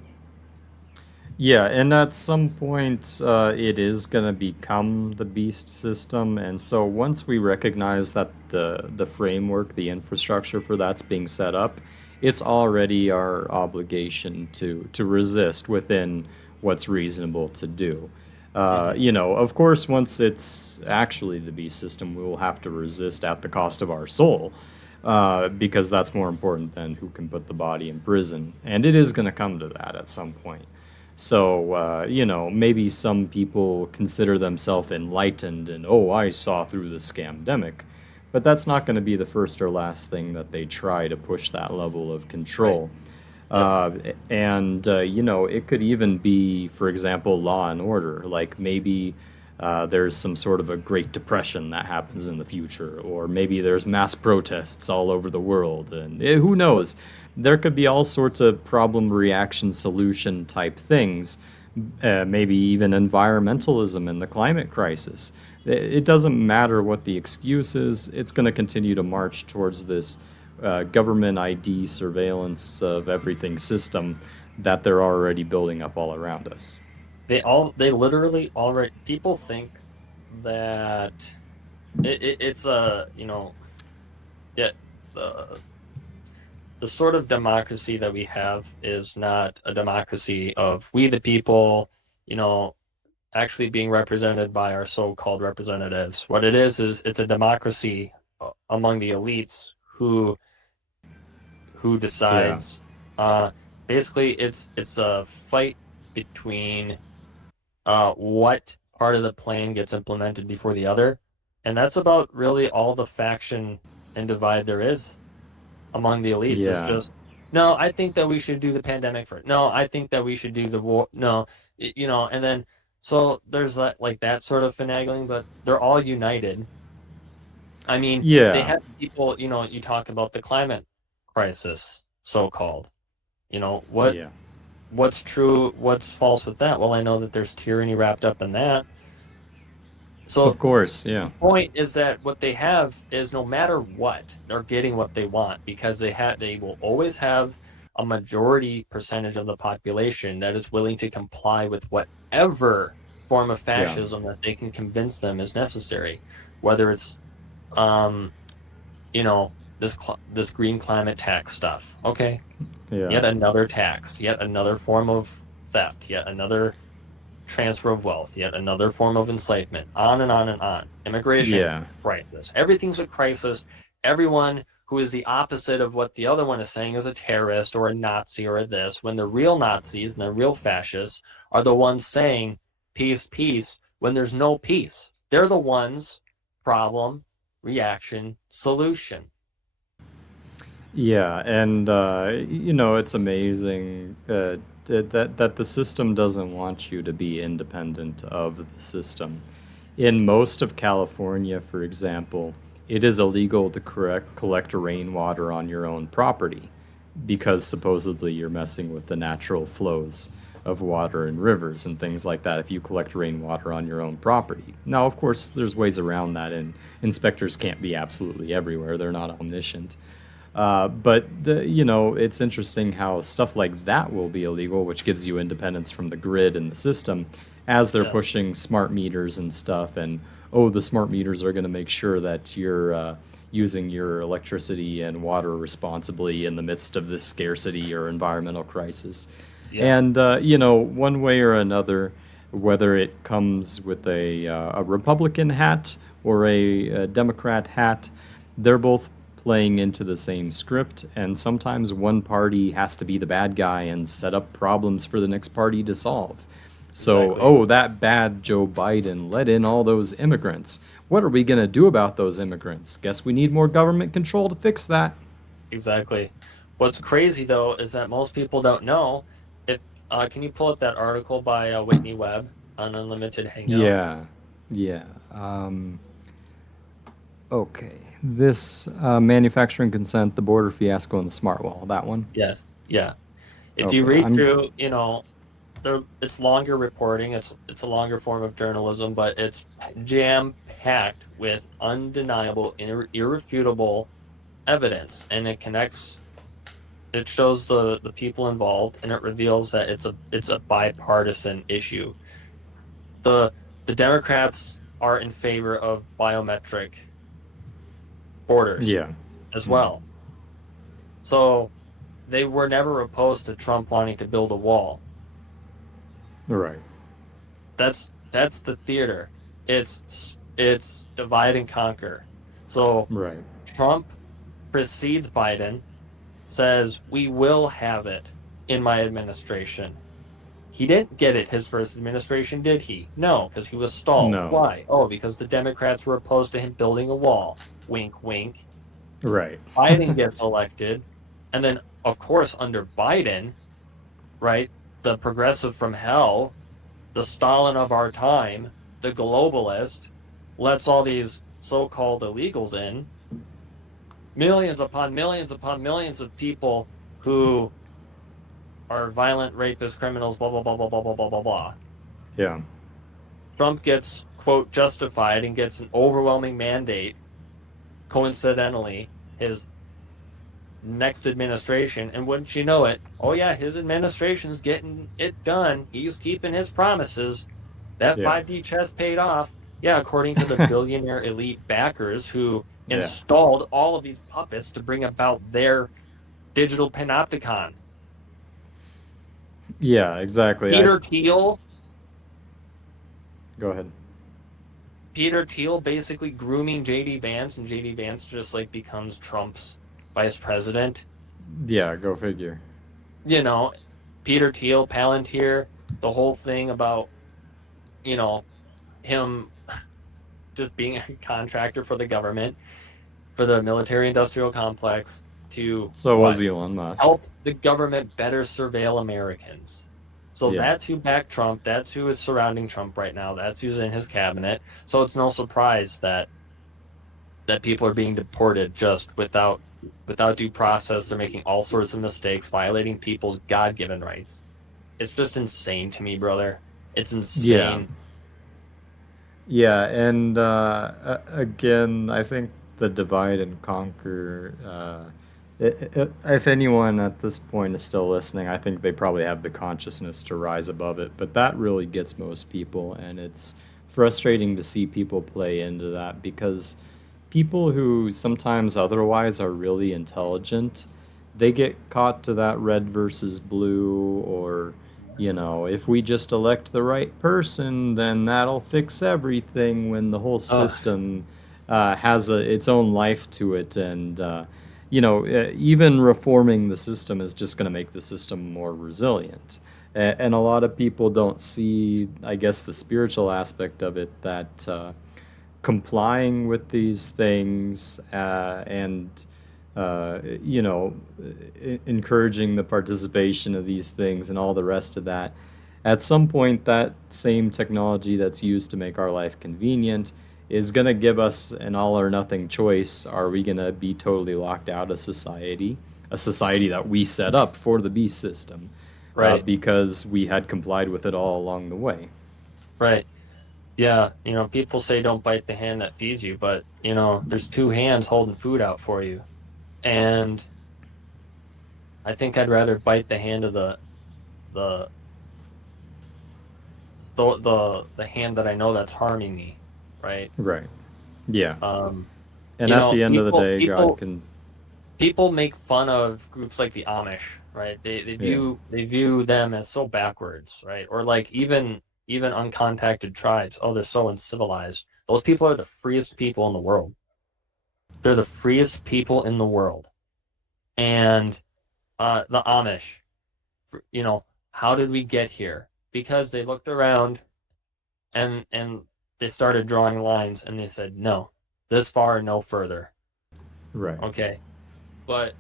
Yeah, and at some point, it is going to become the beast system, and so once we recognize that the framework, the infrastructure for that's being set up, it's already our obligation to resist within what's reasonable to do. You know, of course, once it's actually the beast system, we will have to resist at the cost of our soul, because that's more important than who can put the body in prison, and it is going to come to that at some point. So, you know, maybe some people consider themselves enlightened and, oh, I saw through the scamdemic. But that's not going to be the first or last thing that they try to push that level of control. Right. You know, it could even be, for example, law and order. Like maybe there's some sort of a Great Depression that happens in the future, or maybe there's mass protests all over the world, and who knows? There could be all sorts of problem, reaction, solution type things, maybe even environmentalism and the climate crisis. It doesn't matter what the excuse is, it's going to continue to march towards this government ID surveillance of everything system that they're already building up all around us. They literally already, people think that it's a, you know, yeah, the sort of democracy that we have is not a democracy of we the people, you know, actually being represented by our so-called representatives. What it is it's a democracy among the elites who decides. Yeah. Basically, it's a fight between what part of the plan gets implemented before the other, and that's about really all the faction and divide there is among the elites. Yeah. It's just, no, I think that we should do the pandemic first. No, I think that we should do the war. No, you know, and then so there's like that sort of finagling, but they're all united. I mean, yeah. They have people, you know, you talk about the climate crisis, so-called. You know, what's true, what's false with that? Well, I know that there's tyranny wrapped up in that. So Of course, yeah. the point is that what they have is no matter what, they're getting what they want because they will always have a majority percentage of the population that is willing to comply with whatever form of Yeah. fascism that they can convince them is necessary, whether it's um, this green climate tax stuff. Okay, Yeah. yet another tax, yet another form of theft, yet another transfer of wealth, yet another form of enslavement, on and on and on. Immigration Yeah. crisis. Everything's a crisis. Everyone who is the opposite of what the other one is saying is a terrorist or a Nazi or a this, when the real Nazis and the real fascists are the ones saying peace, peace, when there's no peace. They're the ones problem, reaction, solution. Yeah, and it's amazing that the system doesn't want you to be independent of the system. In most of California, for example, it is illegal to collect rainwater on your own property because supposedly you're messing with the natural flows of water in rivers and things like that if you collect rainwater on your own property. Now, of course, there's ways around that, and inspectors can't be absolutely everywhere. They're not omniscient. But it's interesting how stuff like that will be illegal, which gives you independence from the grid and the system, as they're pushing smart meters and stuff. And the smart meters are going to make sure that you're using your electricity and water responsibly in the midst of this scarcity or environmental crisis. Yeah. And one way or another, whether it comes with a Republican hat or a Democrat hat, they're both playing into the same script, and sometimes one party has to be the bad guy and set up problems for the next party to solve. So, Exactly. that bad Joe Biden let in all those immigrants. What are we going to do about those immigrants? Guess we need more government control to fix that. Exactly. What's crazy though is that most people don't know if can you pull up that article by Whitney Webb on Unlimited Hangout? Yeah. Okay. This manufacturing consent, the border fiasco, and the smart wall. That one? Yes. Yeah. If Okay, you read through, it's longer reporting. It's a longer form of journalism, but it's jam packed with undeniable, irrefutable evidence, and it connects. It shows the people involved, and it reveals that it's a bipartisan issue. The Democrats are in favor of biometric borders Yeah. as well. So they were never opposed to Trump wanting to build a wall. Right. That's the theater. It's divide and conquer. So Right. Trump precedes Biden, says we will have it in my administration. He didn't get it his first administration, did he? No, because he was stalled. No. Why? Oh, because the Democrats were opposed to him building a wall. Wink, wink. Right. Biden gets elected, and then, of course, under Biden, right, the progressive from hell, the Stalin of our time, the globalist, lets all these so-called illegals in. Millions upon millions upon millions of people who are violent rapists, criminals, blah, blah, blah, blah, blah, blah, blah, blah, blah. Yeah. Trump gets, quote, justified and gets an overwhelming mandate, coincidentally, his next administration. And wouldn't you know it, oh yeah, his administration's getting it done. He's keeping his promises. That Yeah. 5D chess paid off. Yeah, according to the billionaire elite backers who Yeah. installed all of these puppets to bring about their digital panopticon. Yeah, exactly. Peter Thiel Go ahead. Peter Thiel basically grooming JD Vance, and JD Vance just like becomes Trump's vice president. Yeah, go figure. You know, Peter Thiel, Palantir, the whole thing about, you know, him just being a contractor for the government, for the military industrial complex to So was Elon Musk. help the government better surveil Americans. So Yeah. that's who backed Trump. That's who is surrounding Trump right now. That's who's in his cabinet. So it's no surprise that people are being deported just without due process. They're making all sorts of mistakes, violating people's God-given rights. It's just insane to me, brother. It's insane. Yeah, and again, I think the divide and conquer. If anyone at this point is still listening, I think they probably have the consciousness to rise above it. But that really gets most people, and it's frustrating to see people play into that because people who sometimes otherwise are really intelligent, they get caught to that red versus blue, or if we just elect the right person, then that'll fix everything, when the whole system has its own life to it. And even reforming the system is just going to make the system more resilient. And a lot of people don't see, I guess, the spiritual aspect of it, that complying with these things, and encouraging the participation of these things and all the rest of that, at some point that same technology that's used to make our life convenient is going to give us an all or nothing choice. Are we going to be totally locked out of society, a society that we set up for the beast system, Right. because we had complied with it all along the way? Right. Yeah, people say don't bite the hand that feeds you, but there's two hands holding food out for you. And I think I'd rather bite the hand of the the hand that I know that's harming me, right? Right. Yeah. Um, And at the end of the people day, God can. people make fun of groups like the Amish, right? They view them as so backwards, right? Or like even uncontacted tribes. Oh, they're so uncivilized. Those people are the freest people in the world. They're the freest people in the world. And the Amish, how did we get here? Because they looked around and they started drawing lines and they said, no, this far, no further. Right. Okay. But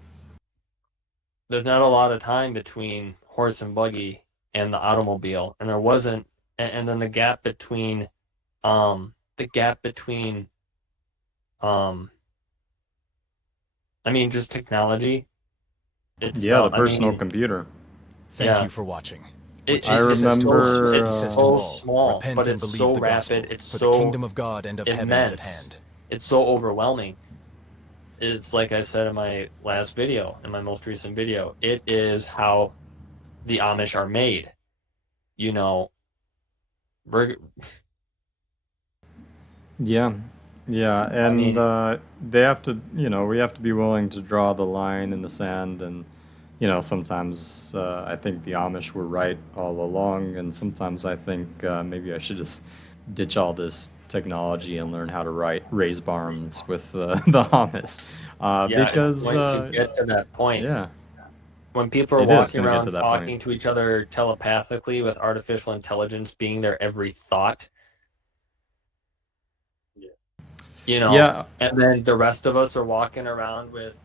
there's not a lot of time between horse and buggy and the automobile. And there wasn't, and then the gap between, just technology. It's the personal computer. Thank you for watching. I remember. It's so small, repent but and it's believe so the rapid. gospel, It's for so the kingdom of God and of heaven is at immense. hand. It's so overwhelming. It's like I said in my last video, in my most recent video, it is how the Amish are made. We're Yeah, and they have to, we have to be willing to draw the line in the sand, and sometimes I think the Amish were right all along, and sometimes I think maybe I should just ditch all this technology and learn how to raise barns with the Amish, because it's going to get to that point. yeah, when people are it is walking going to get around to that talking point. to each other telepathically with artificial intelligence being their every thought, Yeah. and then the rest of us are walking around with,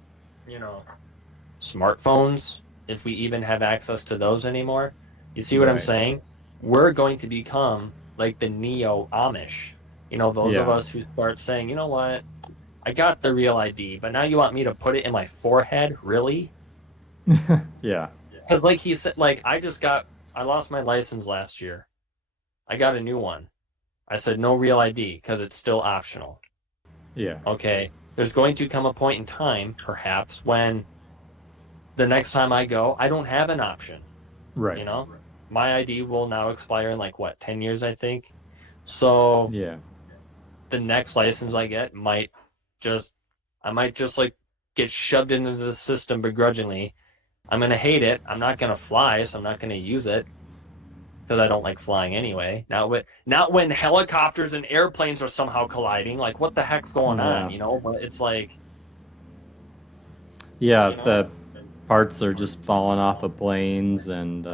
smartphones, if we even have access to those anymore. You see what I'm Right. saying? We're going to become like the neo Amish. Those of Yeah. us who start saying, you know what, I got the real ID, but now you want me to put it in my forehead? Really? Yeah. Because like he said, I lost my license last year. I got a new one. I said no real ID because it's still optional. Yeah. Okay. There's going to come a point in time, perhaps, when the next time I go, I don't have an option. Right. My ID will now expire in 10 years, I think. So yeah, the next license I get might just get shoved into the system begrudgingly. I'm going to hate it. I'm not going to fly, so I'm not going to use it because I don't like flying anyway. Not when helicopters and airplanes are somehow colliding. Like, what the heck's going on, But it's like... Yeah, the parts are just falling off of planes, and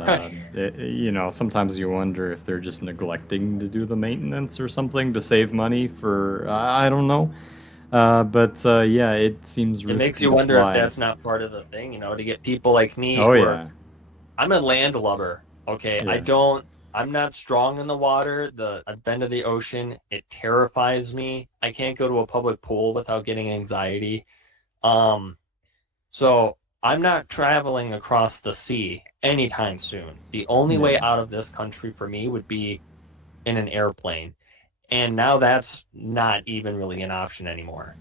sometimes you wonder if they're just neglecting to do the maintenance or something to save money for I don't know. But yeah, it seems risky. It makes you wonder if that's not part of the thing, to get people like me. Oh yeah. I'm a landlubber. Okay, Yeah. I'm not strong in the water. I've been to the ocean. It terrifies me. I can't go to a public pool without getting anxiety. So I'm not traveling across the sea anytime soon. The only way out of this country for me would be in an airplane. And now that's not even really an option anymore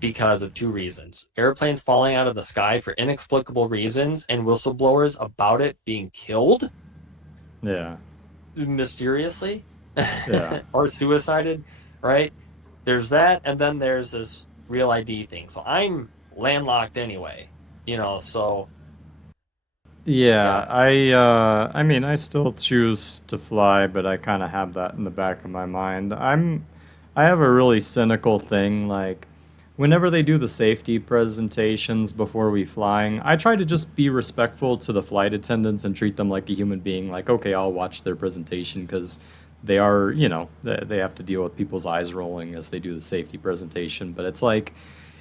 because of 2 reasons. Airplanes falling out of the sky for inexplicable reasons and whistleblowers about it being killed Yeah. mysteriously Yeah. or suicided, right? There's that, and then there's this real ID thing. So I'm landlocked anyway, so Yeah, I mean, I still choose to fly, but I kind of have that in the back of my mind. I have a really cynical thing, like whenever they do the safety presentations before we flying, I try to just be respectful to the flight attendants and treat them like a human being. Like, okay, I'll watch their presentation because they are, they have to deal with people's eyes rolling as they do the safety presentation. But it's like,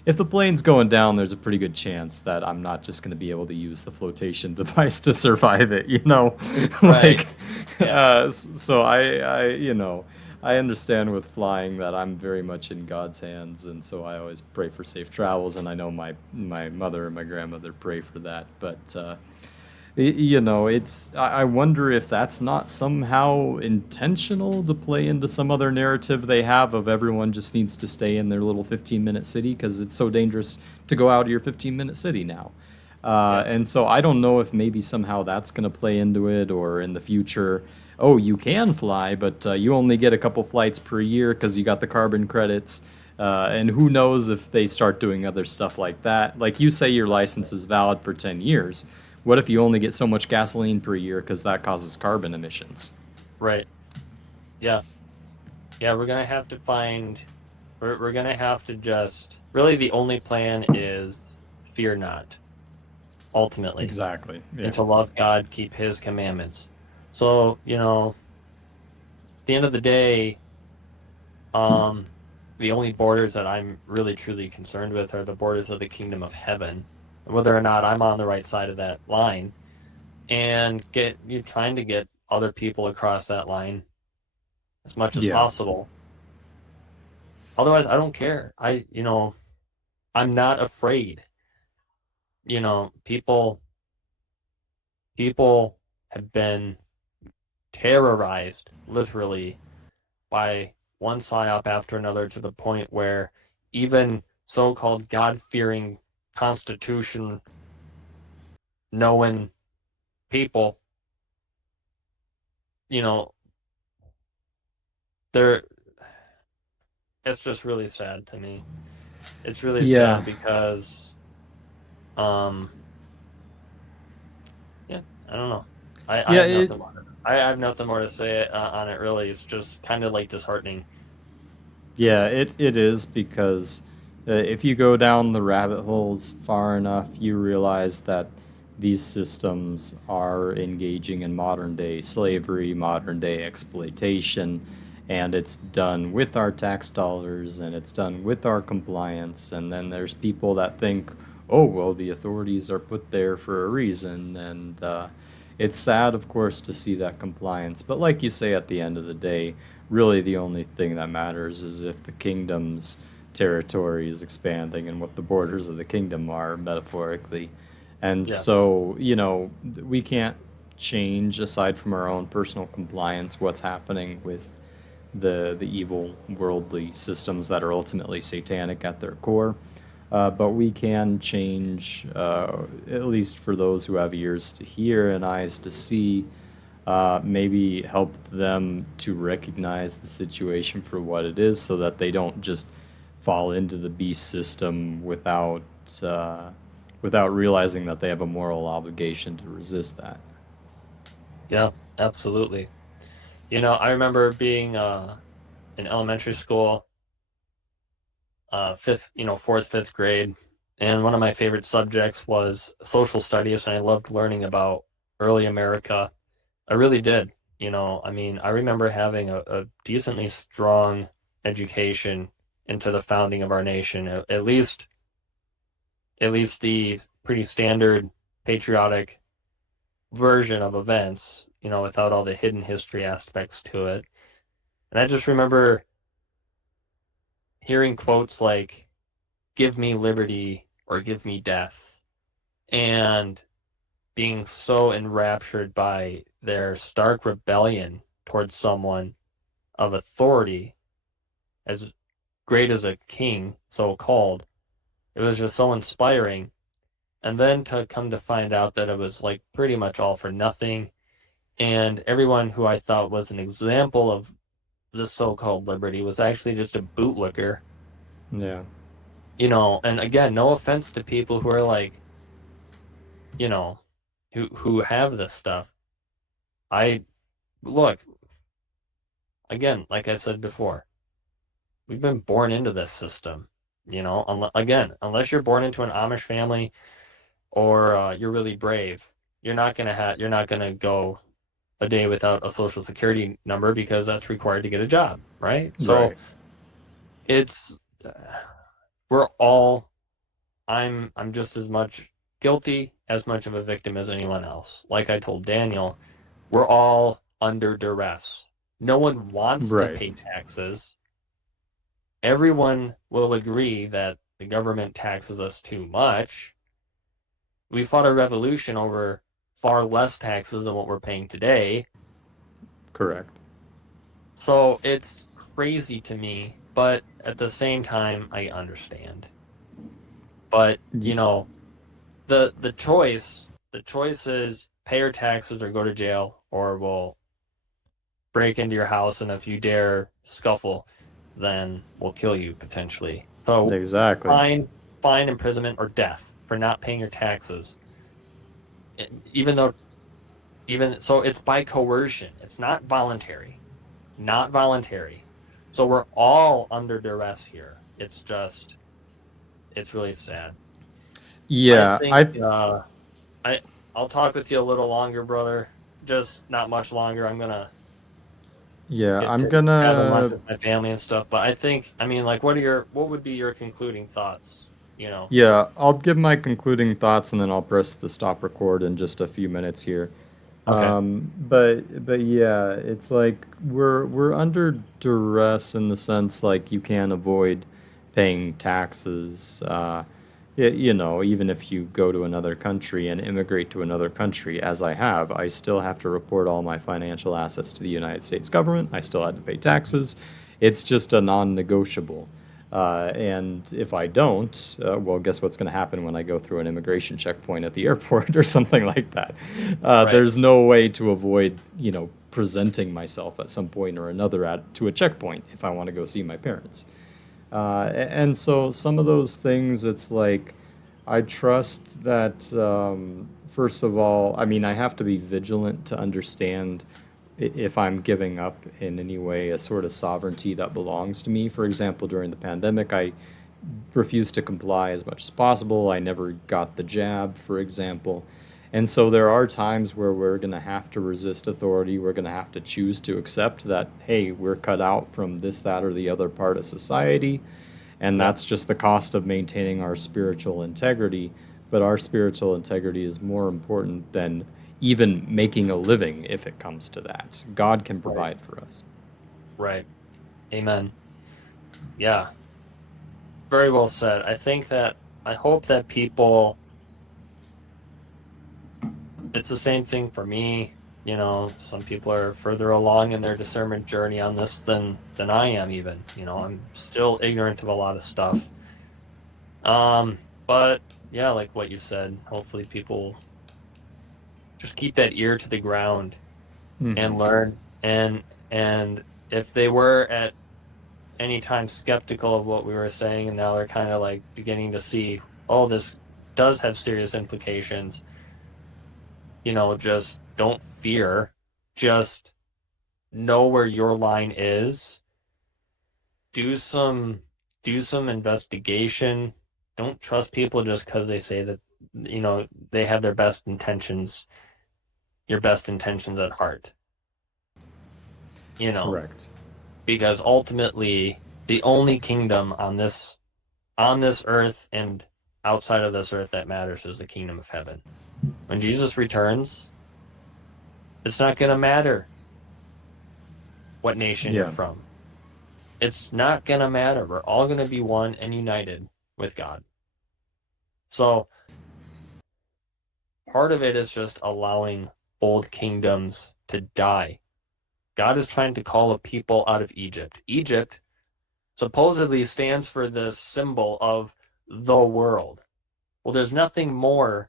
if the plane's going down, there's a pretty good chance that I'm not just going to be able to use the flotation device to survive it, Right. like, so I understand with flying that I'm very much in God's hands, and so I always pray for safe travels, and I know my mother and my grandmother pray for that, but I wonder if that's not somehow intentional to play into some other narrative they have of everyone just needs to stay in their little 15-minute city because it's so dangerous to go out of your 15-minute city now. And so I don't know if maybe somehow that's going to play into it, or in the future, oh, you can fly, but you only get a couple flights per year because you got the carbon credits. And who knows if they start doing other stuff like that. Like you say, your license is valid for 10 years. What if you only get so much gasoline per year because that causes carbon emissions? Right. Yeah. Yeah, we're going to have to find, we're going to have to just, really the only plan is fear not, ultimately. Exactly. Yeah. And to love God, keep his commandments. So, at the end of the day, the only borders that I'm really truly concerned with are the borders of the kingdom of heaven, whether or not I'm on the right side of that line, and you're trying to get other people across that line as much as possible. Otherwise, I don't care. I'm not afraid. People have been terrorized, literally, by one psyop after another, to the point where even so-called God-fearing, Constitution knowing people, they're it's just really sad to me. It's really sad because yeah, I don't know. I have nothing more to say on it, really. It's just kind of like disheartening. Yeah, it is, because if you go down the rabbit holes far enough, you realize that these systems are engaging in modern day slavery, modern day exploitation, and it's done with our tax dollars, and it's done with our compliance. And then there's people that think, oh, well, the authorities are put there for a reason, and it's sad, of course, to see that compliance. But like you say, at the end of the day, really the only thing that matters is if the kingdom's territory is expanding and what the borders of the kingdom are, metaphorically. And so, we can't change, aside from our own personal compliance, what's happening with the evil worldly systems that are ultimately satanic at their core. But we can change, at least for those who have ears to hear and eyes to see, maybe help them to recognize the situation for what it is, so that they don't just fall into the beast system without realizing that they have a moral obligation to resist that. Yeah, absolutely. I remember being in elementary school, fourth, fifth grade, and one of my favorite subjects was social studies, and I loved learning about early America. I really did. I remember having a decently strong education into the founding of our nation, at least the pretty standard patriotic version of events, without all the hidden history aspects to it. And I just remember hearing quotes like, "Give me liberty or give me death," and being so enraptured by their stark rebellion towards someone of authority as great as a king, so called. It was just so inspiring. And then to come to find out that it was like pretty much all for nothing. And everyone who I thought was an example of this so-called liberty was actually just a bootlicker. Yeah. You know, and again, no offense to people who are like, you know, who have this stuff. Look, again, like I said before, we've been born into this system. You know, unless you're born into an Amish family or you're really brave, you're not gonna go a day without a social security number because that's required to get a job, right? So Right. it's we're all I'm just as much guilty, as much of a victim as anyone else. Like I told Daniel, we're all under duress. No one wants to Right. pay taxes. Everyone will agree that the government taxes us too much. We fought a revolution over far less taxes than what we're paying today. Correct. So it's crazy to me, but at the same time, I understand. But, you know, the choice is pay your taxes or go to jail, or we'll break into your house, and if you dare scuffle, then we'll kill you potentially. So Exactly. fine, imprisonment, or death for not paying your taxes. Even so, it's by coercion. It's not voluntary. Not voluntary. So we're all under duress here. It's really sad. Yeah, I'll talk with you a little longer, brother. Just not much longer. I'm gonna yeah, get I'm to having lunch gonna with my family and stuff. But I mean, like, what would be your concluding thoughts? You know? Yeah, I'll give my concluding thoughts and then I'll press the stop record in just a few minutes here. Okay. But yeah, it's like we're under duress in the sense like you can't avoid paying taxes. You know, even if you go to another country and immigrate to another country, as I have, I still have to report all my financial assets to the United States government. I still had to pay taxes. It's just a non-negotiable. And if I don't, well, guess what's going to happen when I go through an immigration checkpoint at the airport or something like that? Right. There's no way to avoid, you know, presenting myself at some point or another to a checkpoint if I want to go see my parents. And so some of those things, it's like, I trust that, first of all, I mean, I have to be vigilant to understand if I'm giving up in any way a sort of sovereignty that belongs to me. For example, during the pandemic, I refused to comply as much as possible. I never got the jab, for example. And so there are times where we're going to have to resist authority. We're going to have to choose to accept that, hey, we're cut out from this, that, or the other part of society. And that's just the cost of maintaining our spiritual integrity. But our spiritual integrity is more important than even making a living if it comes to that. God can provide for us. Right. Amen. Yeah. Very well said. I hope that people, it's the same thing for me. You know, some people are further along in their discernment journey on this than I am even. You know, I'm still ignorant of a lot of stuff. But yeah, like what you said, hopefully people just keep that ear to the ground and learn. And if they were at any time skeptical of what we were saying, and now they're kind of like beginning to see, oh, this does have serious implications. You know, just don't fear. Just know where your line is. Do some investigation. Don't trust people just because they say that, you know, they have their best intentions, your best intentions at heart. You know, Correct. because ultimately the only kingdom on this earth and outside of this earth that matters is the kingdom of heaven. When Jesus returns, it's not going to matter what nation you're from. It's not going to matter. We're all going to be one and united with God. So part of it is just allowing old kingdoms to die. God is trying to call a people out of Egypt. Egypt supposedly stands for this symbol of the world. Well, there's nothing more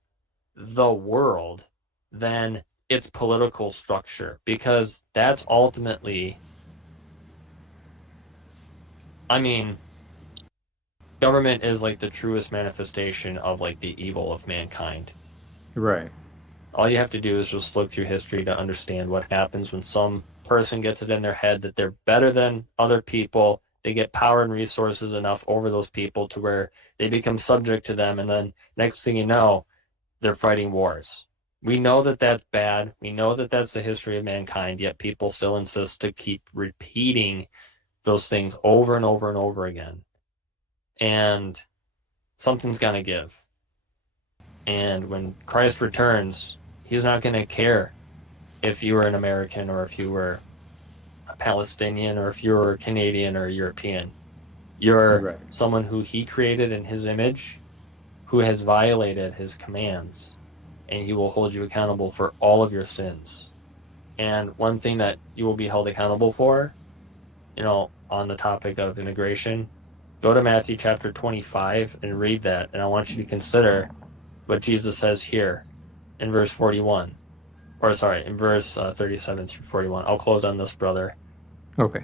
the world than its political structure, because that's ultimately, I mean, government is like the truest manifestation of like the evil of mankind. Right. All you have to do is just look through history to understand what happens when some person gets it in their head that they're better than other people. They get power and resources enough over those people to where they become subject to them. And then next thing you know, they're fighting wars. We know that that's bad. We know that that's the history of mankind, yet people still insist to keep repeating those things over and over and over again. And something's going to give. And when Christ returns, he's not going to care if you were an American or if you were a Palestinian or if you were Canadian or European. You're someone who he created in his image, who has violated his commands, and he will hold you accountable for all of your sins. And one thing that you will be held accountable for, on the topic of immigration, go to Matthew chapter 25 and read that. And I want you to consider what Jesus says here in verse 41. Or sorry, in verse 37 through 41. I'll close on this, brother. Okay.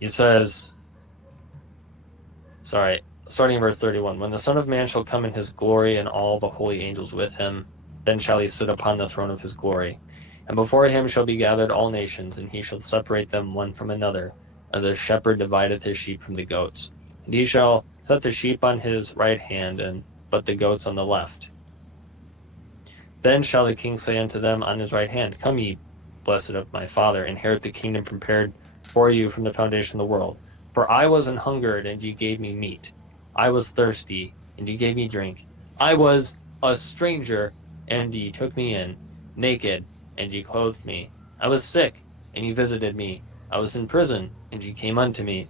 He says, starting in verse 31, when the Son of Man shall come in his glory and all the holy angels with him, then shall he sit upon the throne of his glory. And before him shall be gathered all nations, and he shall separate them one from another, as a shepherd divideth his sheep from the goats. And he shall set the sheep on his right hand, but the goats on the left. Then shall the king say unto them on his right hand, Come ye, blessed of my Father, inherit the kingdom prepared for you from the foundation of the world. For I was an hungered, and ye gave me meat. I was thirsty, and ye gave me drink. I was a stranger, and ye took me in. Naked, and ye clothed me. I was sick, and ye visited me. I was in prison, and ye came unto me.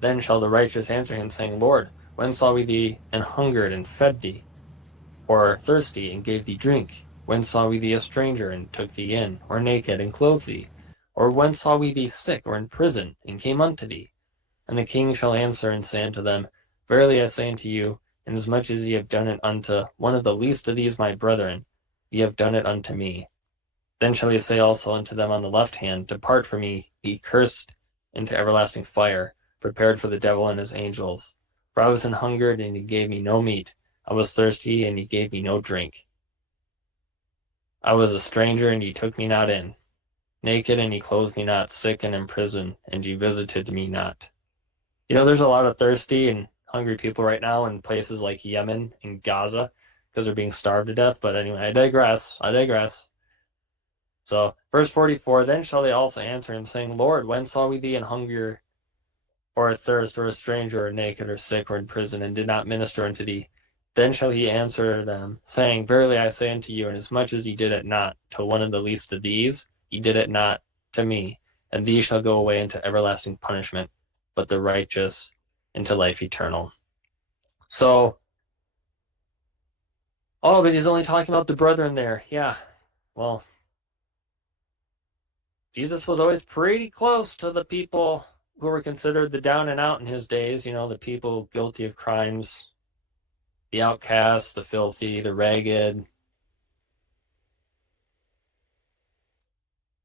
Then shall the righteous answer him, saying, Lord, when saw we thee an hungered, and fed thee? Or thirsty, and gave thee drink? When saw we thee a stranger, and took thee in? Or naked, and clothed thee? Or when saw we thee sick, or in prison, and came unto thee? And the king shall answer and say unto them, Verily I say unto you, inasmuch as ye have done it unto one of the least of these my brethren, ye have done it unto me. Then shall he say also unto them on the left hand, Depart from me, ye cursed, into everlasting fire, prepared for the devil and his angels. For I was an hungered, and ye gave me no meat. I was thirsty, and ye gave me no drink. I was a stranger, and ye took me not in. Naked, and ye clothed me not. Sick and in prison, and ye visited me not. There's a lot of thirsty and hungry people right now in places like Yemen and Gaza because they're being starved to death. But anyway, I digress. So, verse 44, Then shall they also answer him, saying, Lord, when saw we thee in hunger, or athirst, or a stranger, or naked, or sick, or in prison, and did not minister unto thee? Then shall he answer them, saying, Verily I say unto you, inasmuch as ye did it not to one of the least of these, ye did it not to me. And these shall go away into everlasting punishment, but the righteous into life eternal. So, but he's only talking about the brethren there. Yeah, well, Jesus was always pretty close to the people who were considered the down and out in his days, the people guilty of crimes, the outcasts, the filthy, the ragged.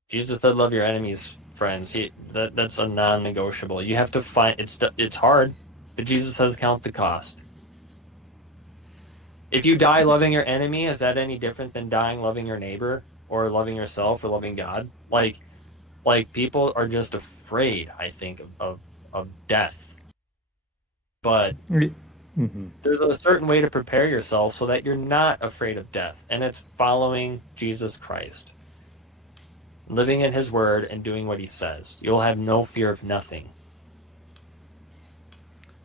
Jesus said, love your enemies, friends. That's a non-negotiable. You have to find, it's hard, but Jesus says count the cost. If you die loving your enemy, is that any different than dying loving your neighbor or loving yourself or loving God? Like people are just afraid, I think, of death. But there's a certain way to prepare yourself so that you're not afraid of death, and it's following Jesus Christ, living in his word and doing what he says. You'll have no fear of nothing.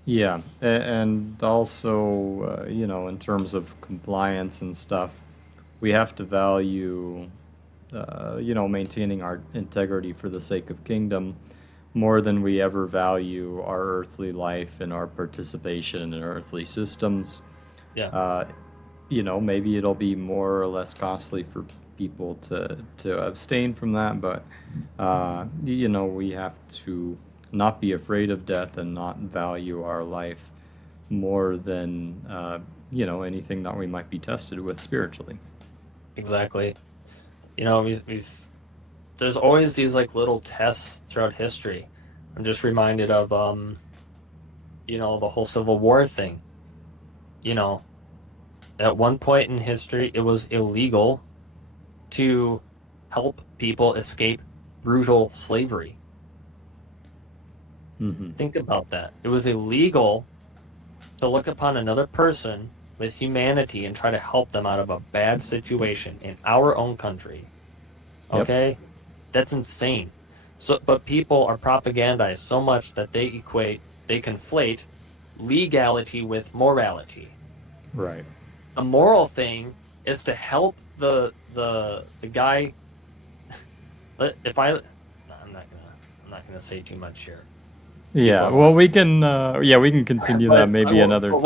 Yeah, and also, in terms of compliance and stuff, we have to value, maintaining our integrity for the sake of kingdom more than we ever value our earthly life and our participation in earthly systems. Yeah. Maybe it'll be more or less costly for people to abstain from that, but, we have to not be afraid of death and not value our life more than anything that we might be tested with spiritually. Exactly. You know, there's always these like little tests throughout history. I'm just reminded of the whole Civil War thing. You know, at one point in history, it was illegal to help people escape brutal slavery. Mm-hmm. Think about that. It was illegal to look upon another person with humanity and try to help them out of a bad situation in our own country. Okay? Yep. That's insane. But people are propagandized so much that they conflate legality with morality. Right. A moral thing is to help the guy. I'm not gonna say too much here. Yeah, well, we can continue that maybe another time.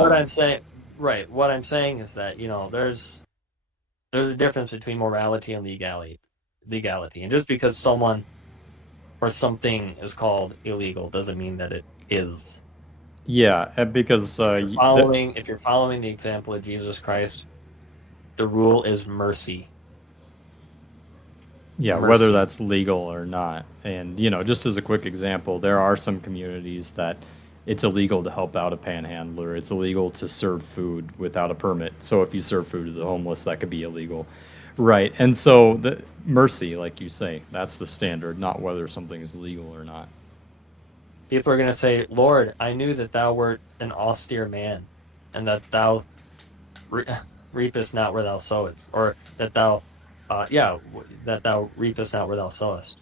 What I'm saying is that there's a difference between morality and legality, and just because someone or something is called illegal doesn't mean that it is. Yeah, because if you're following the example of Jesus Christ, the rule is mercy. Yeah, whether that's legal or not. And, just as a quick example, there are some communities that it's illegal to help out a panhandler. It's illegal to serve food without a permit. So if you serve food to the homeless, that could be illegal. Right. And so the mercy, like you say, that's the standard, not whether something is legal or not. People are going to say, Lord, I knew that thou wert an austere man and that thou reapest not where thou sowest, or that thou that thou reapest not where thou sowest.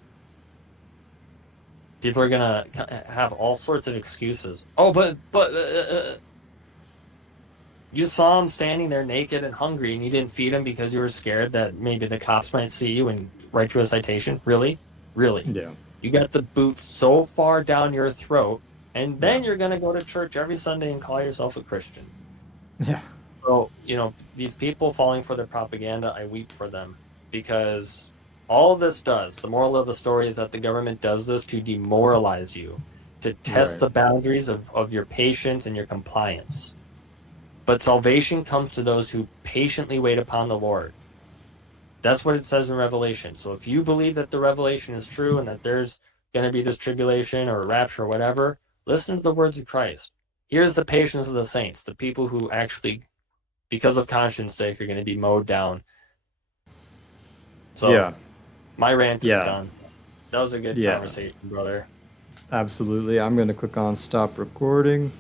People are gonna have all sorts of excuses. Oh, but you saw him standing there naked and hungry, and you didn't feed him because you were scared that maybe the cops might see you and write you a citation. Really? Yeah. You got the boot so far down your throat, and then you're gonna go to church every Sunday and call yourself a Christian. Yeah. So, these people falling for their propaganda, I weep for them, because all of this does, the moral of the story is that the government does this to demoralize you, to test the boundaries of your patience and your compliance. But salvation comes to those who patiently wait upon the Lord. That's what it says in Revelation. So if you believe that the revelation is true and that there's going to be this tribulation or rapture or whatever, listen to the words of Christ. Here's the patience of the saints, the people who actually, because of conscience sake, are going to be mowed down. So, my rant is done. That was a good conversation, brother. Absolutely. I'm going to click on stop recording.